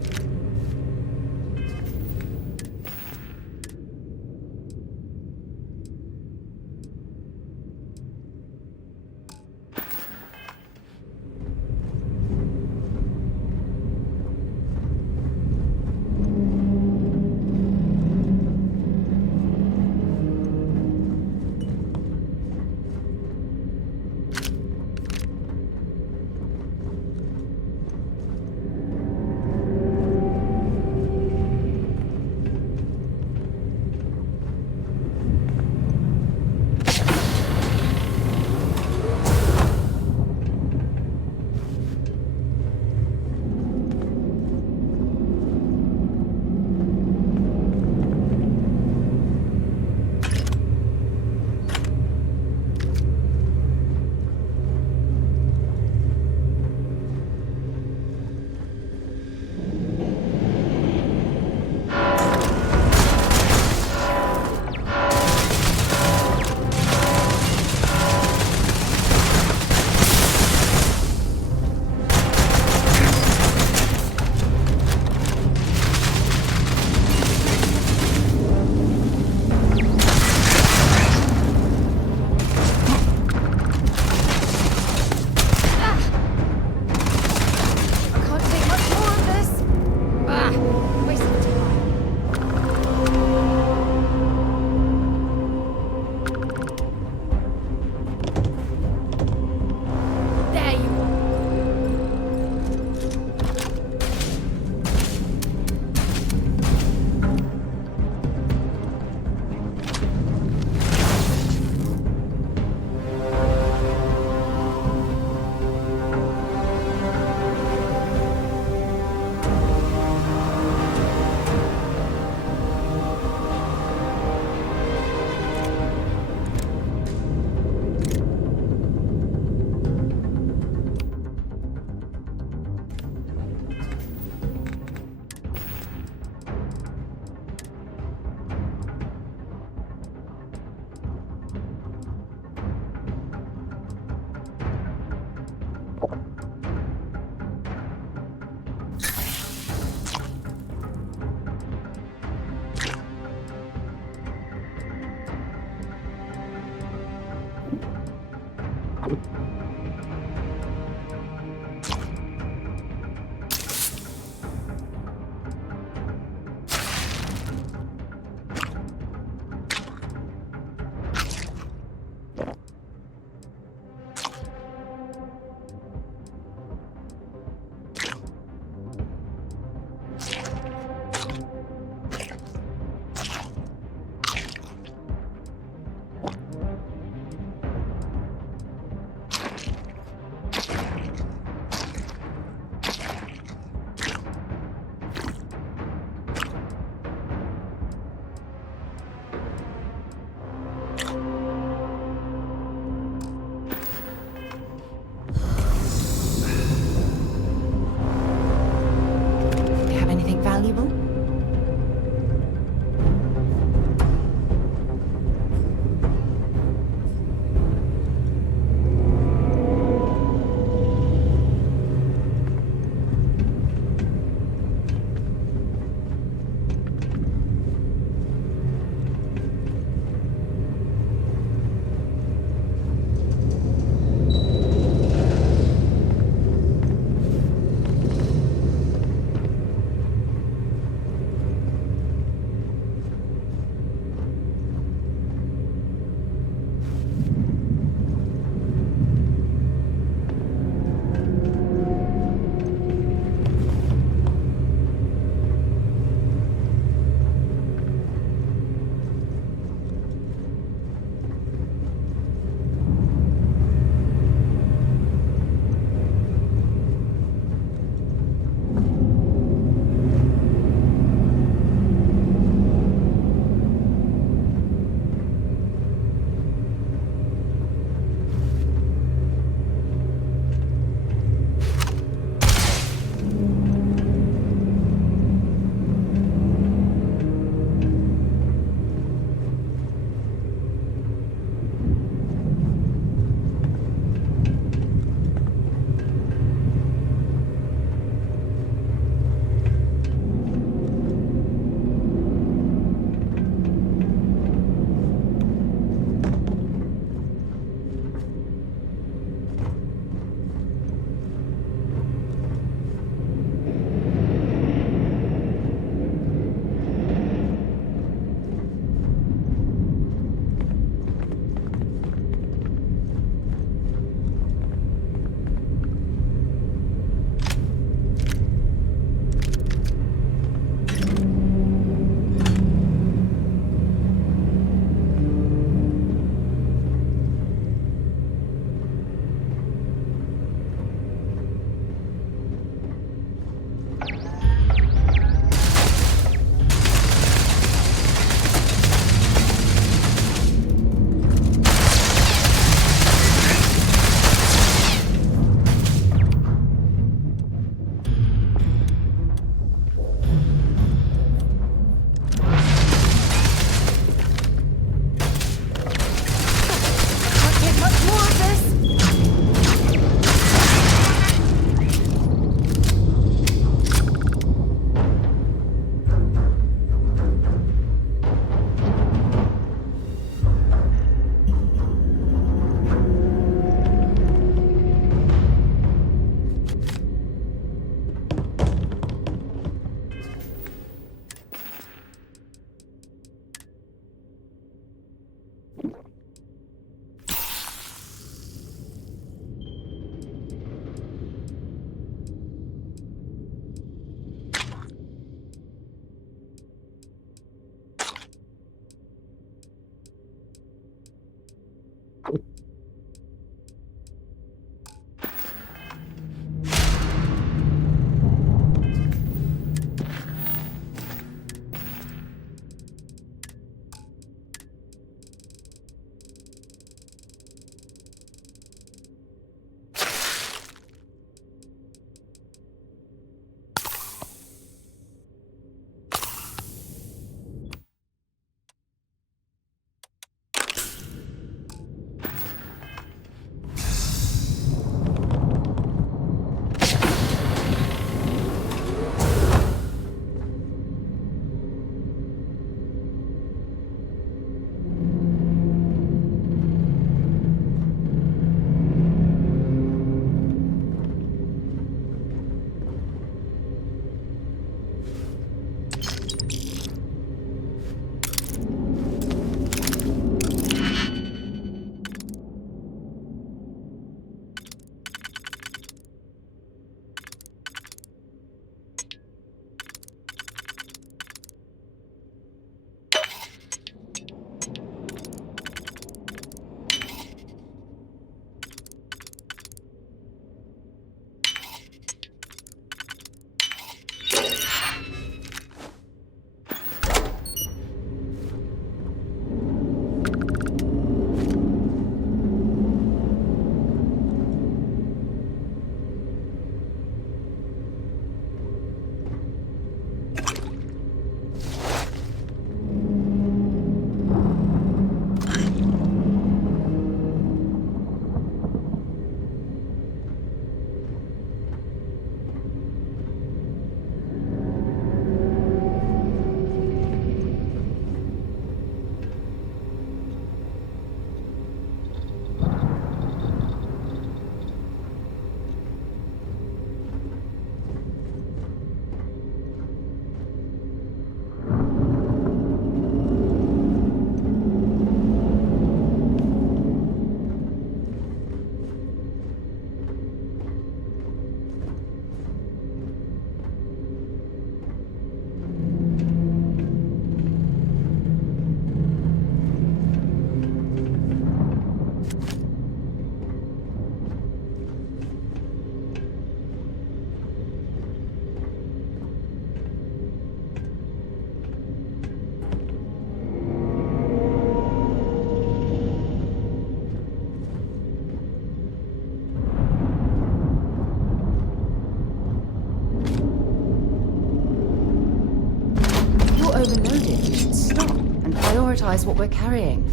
prioritize what we're carrying.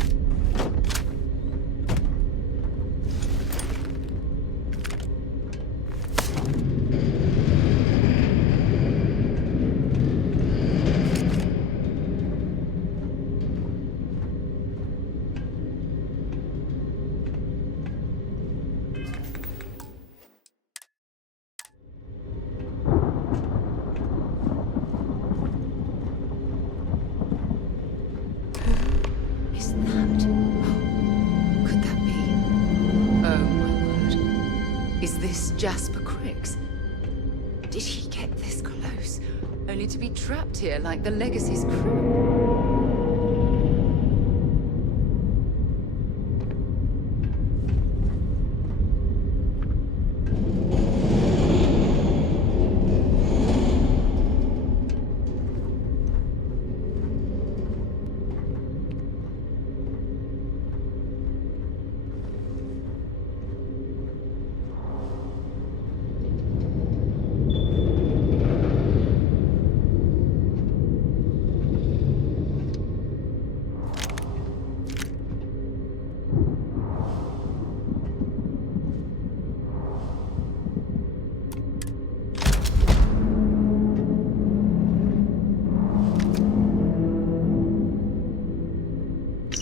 Is that? Could that be? Oh my word. Is this Jasper Kry'xs? Did he get this close? Only to be trapped here like the Legacy's crew?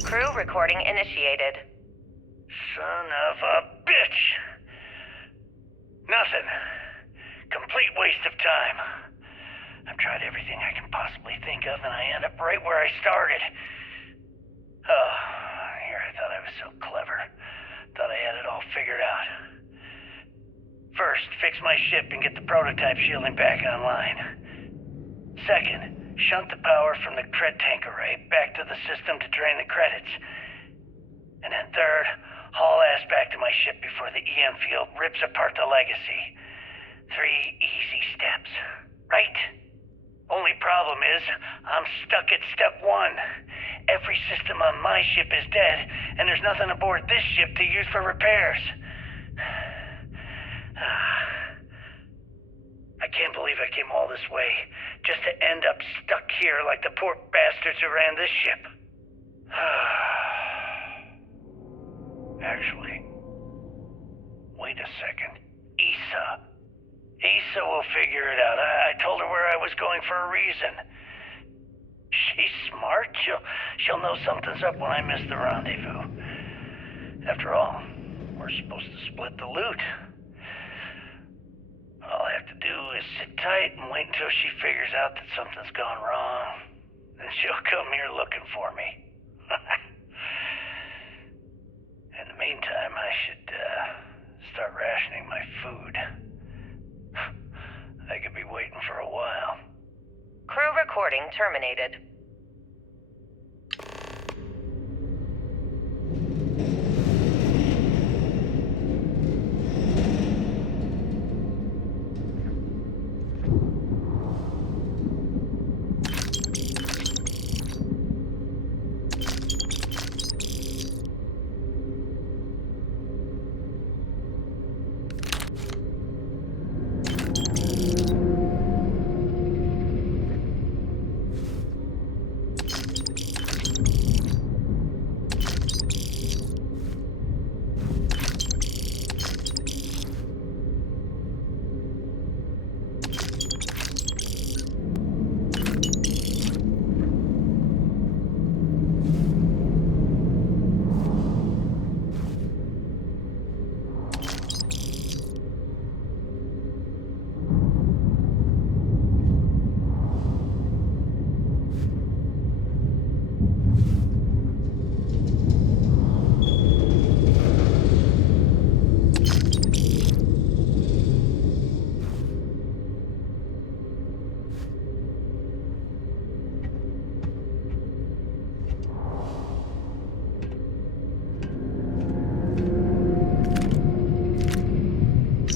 Crew recording initiated. Son of a bitch! Nothing. Complete waste of time. I've tried everything I can possibly think of, and I end up right where I started. Oh, here I thought I was so clever. Thought I had it all figured out. First, fix my ship and get the prototype shielding back online. Second, shunt the power from the CredTank array back to the system to drain the credits. And then third, haul ass back to my ship before the EM field rips apart the Legacy. 3 easy steps, right? Only problem is, I'm stuck at step 1. Every system on my ship is dead, and there's nothing aboard this ship to use for repairs. I can't believe I came all this way, just to end up stuck here like the poor bastards who ran this ship. Actually, wait a second. Issa will figure it out. I told her where I was going for a reason. She's smart. She'll know something's up when I miss the rendezvous. After all, we're supposed to split the loot. All I have to do is sit tight and wait until she figures out that something's gone wrong. Then she'll come here looking for me. In the meantime, I should start rationing my food. I could be waiting for a while. Crew recording terminated.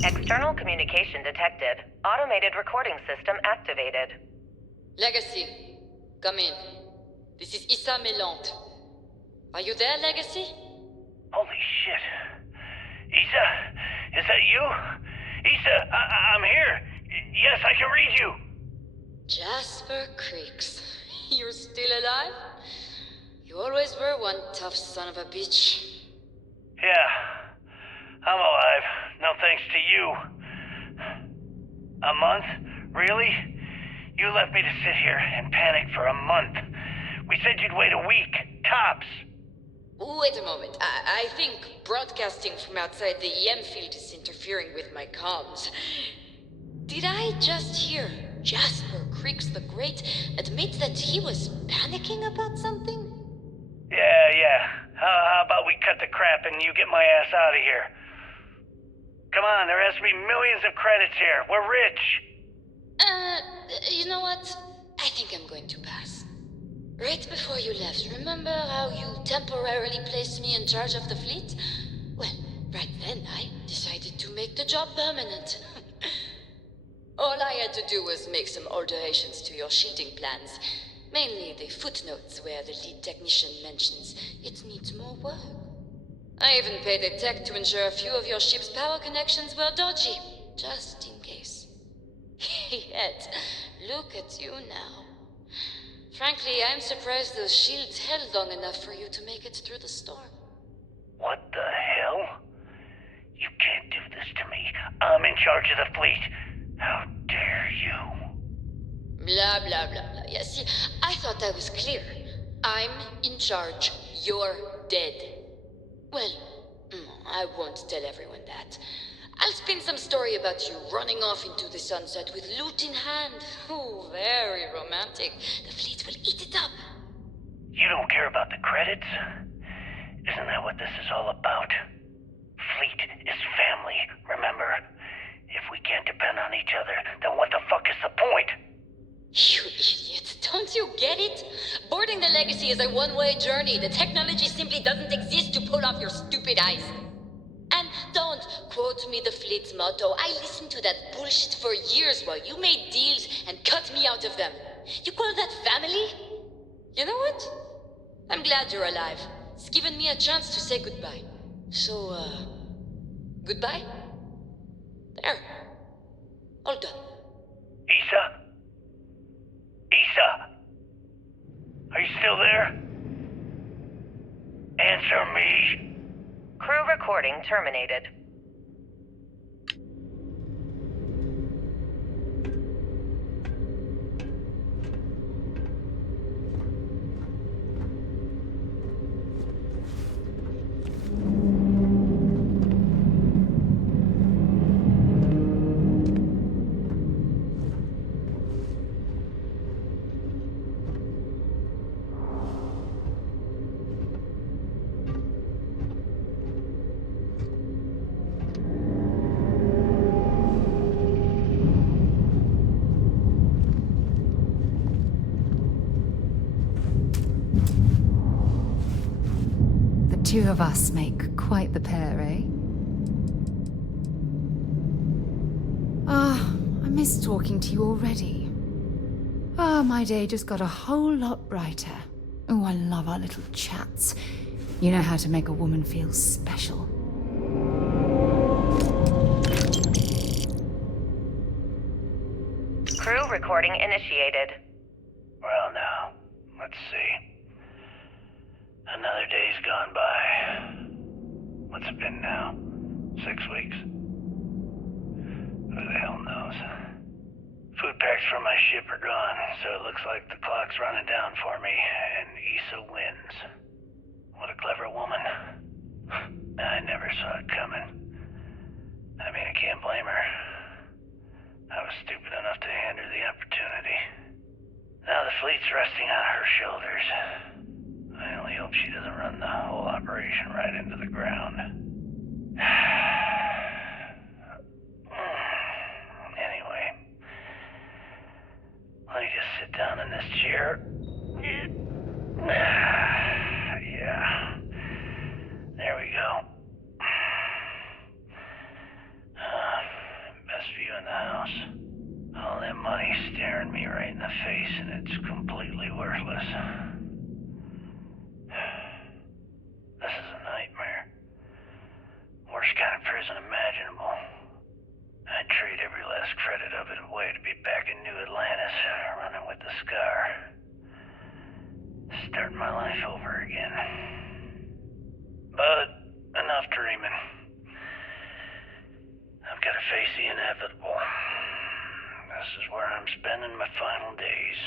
External communication detected. Automated recording system activated. Legacy, come in. This is Issa Melant. Are you there, Legacy? Holy shit. Issa, is that you? Issa, I'm here. Yes, I can read you. Jasper Kry'xs. You're still alive? You always were one tough son of a bitch. Yeah, I'm alive. No thanks to you. A month? Really? You left me to sit here and panic for a month. We said you'd wait a week, tops. Wait a moment. I think broadcasting from outside the EM field is interfering with my comms. Did I just hear Jasper, Kry'xs the Great, admit that he was panicking about something? Yeah. How about we cut the crap and you get my ass out of here? Come on, there has to be millions of credits here. We're rich. You know what? I think I'm going to pass. Right before you left, remember how you temporarily placed me in charge of the fleet? Well, right then I decided to make the job permanent. All I had to do was make some alterations to your sheeting plans. Mainly the footnotes where the lead technician mentions it needs more work. I even paid a tech to ensure a few of your ship's power connections were dodgy, just in case. Yet, look at you now. Frankly, I'm surprised those shields held long enough for you to make it through the storm. What the hell? You can't do this to me. I'm in charge of the fleet. How dare you? Blah, blah, blah, blah. Yeah, see, I thought I was clear. I'm in charge. You're dead. Well, I won't tell everyone that. I'll spin some story about you running off into the sunset with loot in hand. Oh, very romantic. The fleet will eat it up. You don't care about the credits? Isn't that what this is all about? Fleet is family, remember? If we can't depend on each other, then what the fuck is the point? You idiot. Don't you get it? Boarding the Legacy is a one-way journey. The technology simply doesn't exist to pull off your stupid eyes. And don't quote me the fleet's motto. I listened to that bullshit for years while you made deals and cut me out of them. You call that family? You know what? I'm glad you're alive. It's given me a chance to say goodbye. So, goodbye? There. All done. Issa? Issa? Are you still there? Answer me. Crew recording terminated. Two of us make quite the pair, eh? I miss talking to you already. My day just got a whole lot brighter. Oh, I love our little chats. You know how to make a woman feel special. Crew recording initiated. Well, now, let's see. Another day's gone by. What's it been now? 6 weeks? Who the hell knows? Food packs from my ship are gone, so it looks like the clock's running down for me, and Issa wins. What a clever woman. I never saw it coming. I mean, I can't blame her. I was stupid enough to hand her the opportunity. Now the fleet's resting on her shoulders. I only hope she doesn't run the whole operation right into the ground. Anyway, let me just sit down in this chair. Yeah. There we go. Best view in the house. All that money staring me right in the face, and it's completely worthless. This is a nightmare. Worst kind of prison imaginable. I'd trade every last credit of it away to be back in New Atlantis, running with the Scar. starting my life over again. But enough dreaming. I've got to face the inevitable. This is where I'm spending my final days.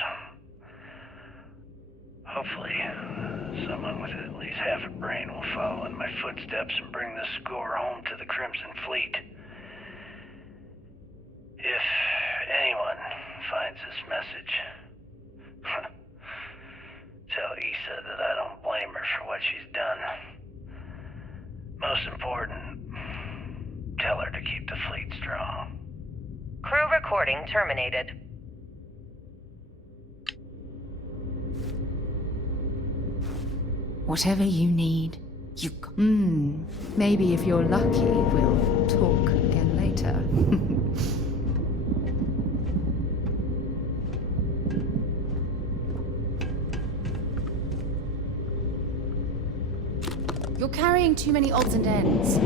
Hopefully, someone with at least half a brain will follow in my footsteps and bring the score home to the Crimson Fleet. If anyone finds this message, tell Issa that I don't blame her for what she's done. Most important, tell her to keep the fleet strong. Crew recording terminated. Whatever you need, you... Maybe if you're lucky, we'll talk again later. You're carrying too many odds and ends.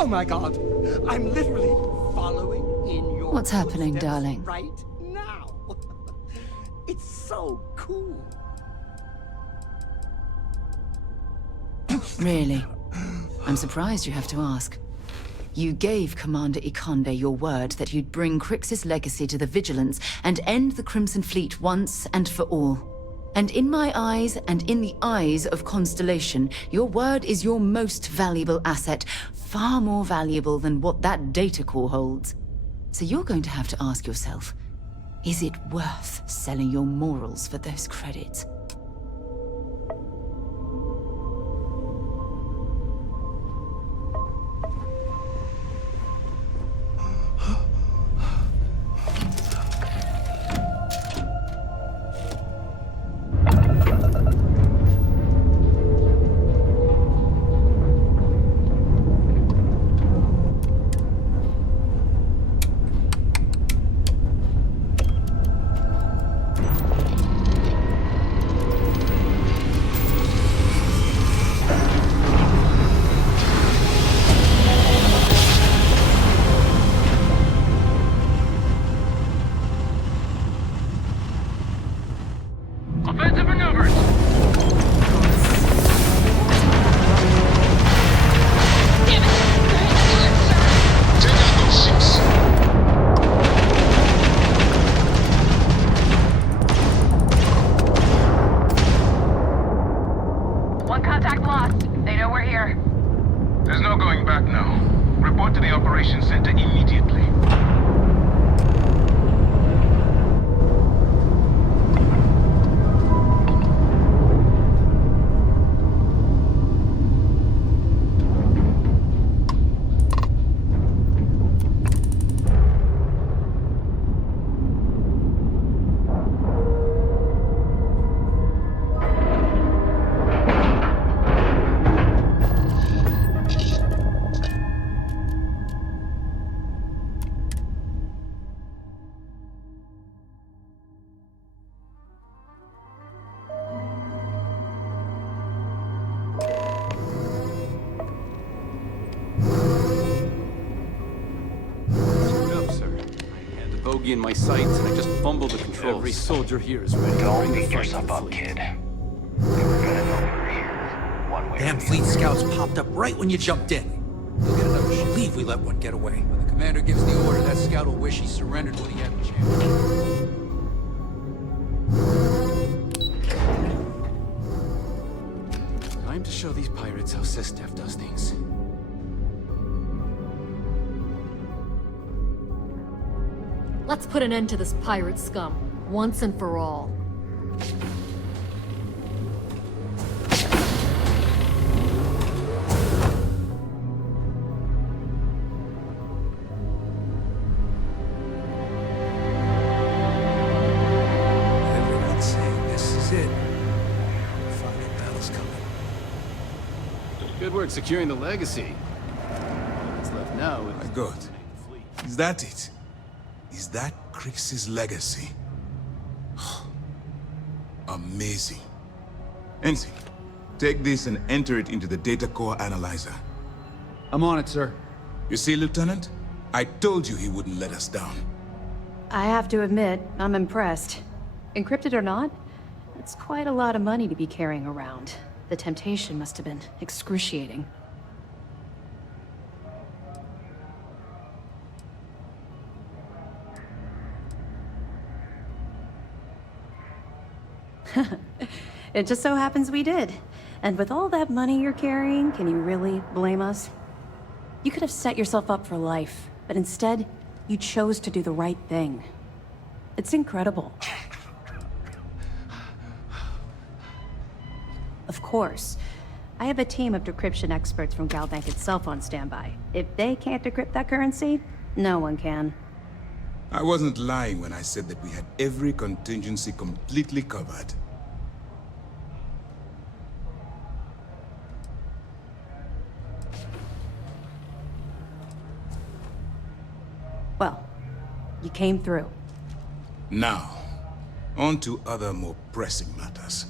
Oh my god. I'm literally following in your What's happening, footsteps darling? right now. It's so cool. Really? I'm surprised you have to ask. You gave Commander Ikande your word that you'd bring Kryx's legacy to the Vigilance and end the Crimson Fleet once and for all. And in my eyes, and in the eyes of Constellation, your word is your most valuable asset, far more valuable than what that data core holds. So you're going to have to ask yourself, is it worth selling your morals for those credits? In my sights, and I just fumbled the controls. Every soldier here is ready. Don't beat yourself up, kid. We were gonna know we were here, one way. Damn fleet scouts popped up right when you jumped in. You'll get another ship. Leave we let one get away. When the commander gives the order, that scout will wish he surrendered when he had the chance. Time to show these pirates how CredTank does things. Let's put an end to this pirate scum, once and for all. Everyone's saying this is it. The final battle's coming. Good work securing the legacy. What's left now is... My God. Is that it? Is that Kryx's legacy? Amazing. Ensign, take this and enter it into the data core analyzer. I'm on it, sir. You see, Lieutenant? I told you he wouldn't let us down. I have to admit, I'm impressed. Encrypted or not, it's quite a lot of money to be carrying around. The temptation must have been excruciating. It just so happens we did. And with all that money you're carrying, can you really blame us? You could have set yourself up for life, but instead, you chose to do the right thing. It's incredible. Of course. I have a team of decryption experts from Galbank itself on standby. If they can't decrypt that currency, no one can. I wasn't lying when I said that we had every contingency completely covered. Well, you came through. Now, on to other more pressing matters.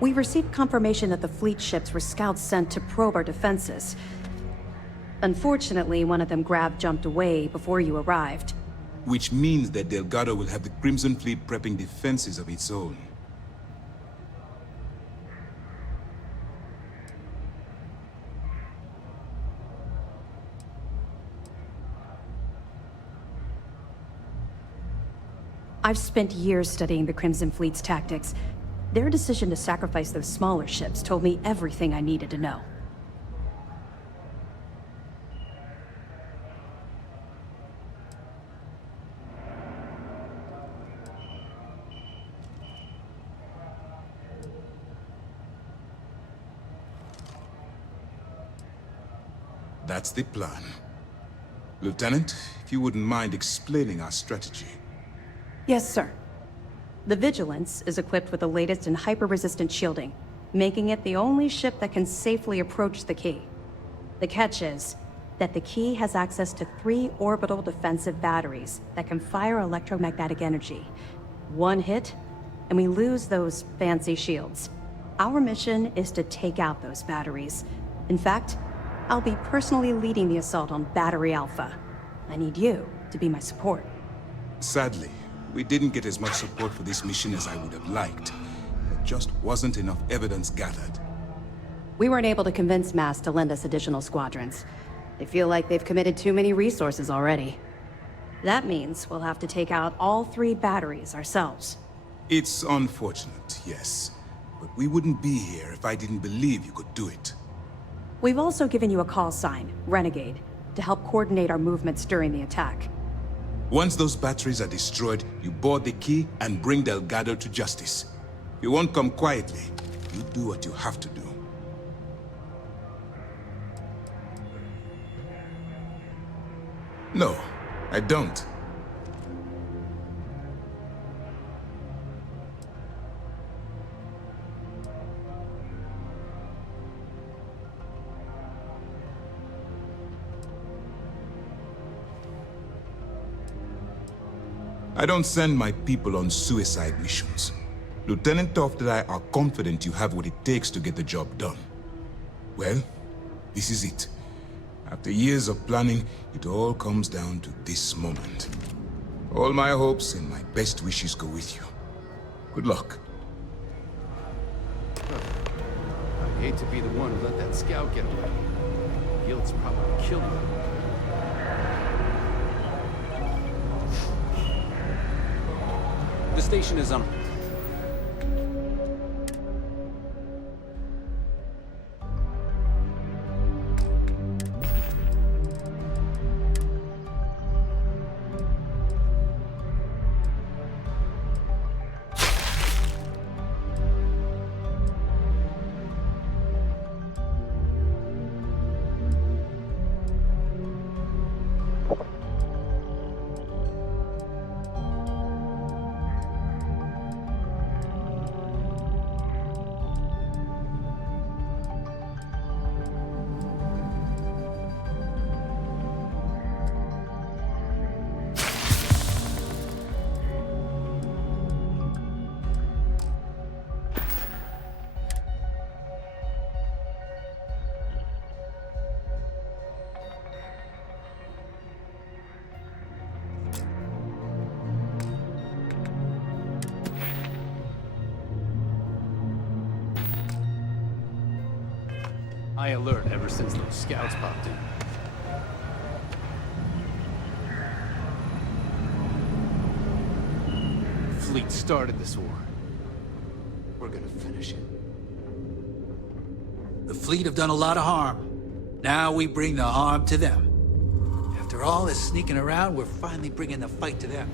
We received confirmation that the fleet ships were scouts sent to probe our defenses. Unfortunately, one of them jumped away before you arrived. Which means that Delgado will have the Crimson Fleet prepping defenses of its own. I've spent years studying the Crimson Fleet's tactics. Their decision to sacrifice those smaller ships told me everything I needed to know. That's the plan. Lieutenant, if you wouldn't mind explaining our strategy. Yes, sir. The Vigilance is equipped with the latest in hyper-resistant shielding, making it the only ship that can safely approach the key. The catch is that the key has access to 3 orbital defensive batteries that can fire electromagnetic energy. One hit, and we lose those fancy shields. Our mission is to take out those batteries. In fact, I'll be personally leading the assault on Battery Alpha. I need you to be my support. Sadly, we didn't get as much support for this mission as I would have liked. There just wasn't enough evidence gathered. We weren't able to convince MAS to lend us additional squadrons. They feel like they've committed too many resources already. That means we'll have to take out all 3 batteries ourselves. It's unfortunate, yes. But we wouldn't be here if I didn't believe you could do it. We've also given you a call sign, Renegade, to help coordinate our movements during the attack. Once those batteries are destroyed, you board the key and bring Delgado to justice. You won't come quietly. You do what you have to do. No, I don't. I don't send my people on suicide missions. Lieutenant Toft and I are confident you have what it takes to get the job done. Well, this is it. After years of planning, it all comes down to this moment. All my hopes and my best wishes go with you. Good luck. I hate to be the one who let that scout get away. Guild's probably killed him. The station is on. High alert ever since those scouts popped in. Fleet started this war. We're gonna finish it. The fleet have done a lot of harm. Now we bring the harm to them. After all this sneaking around, we're finally bringing the fight to them.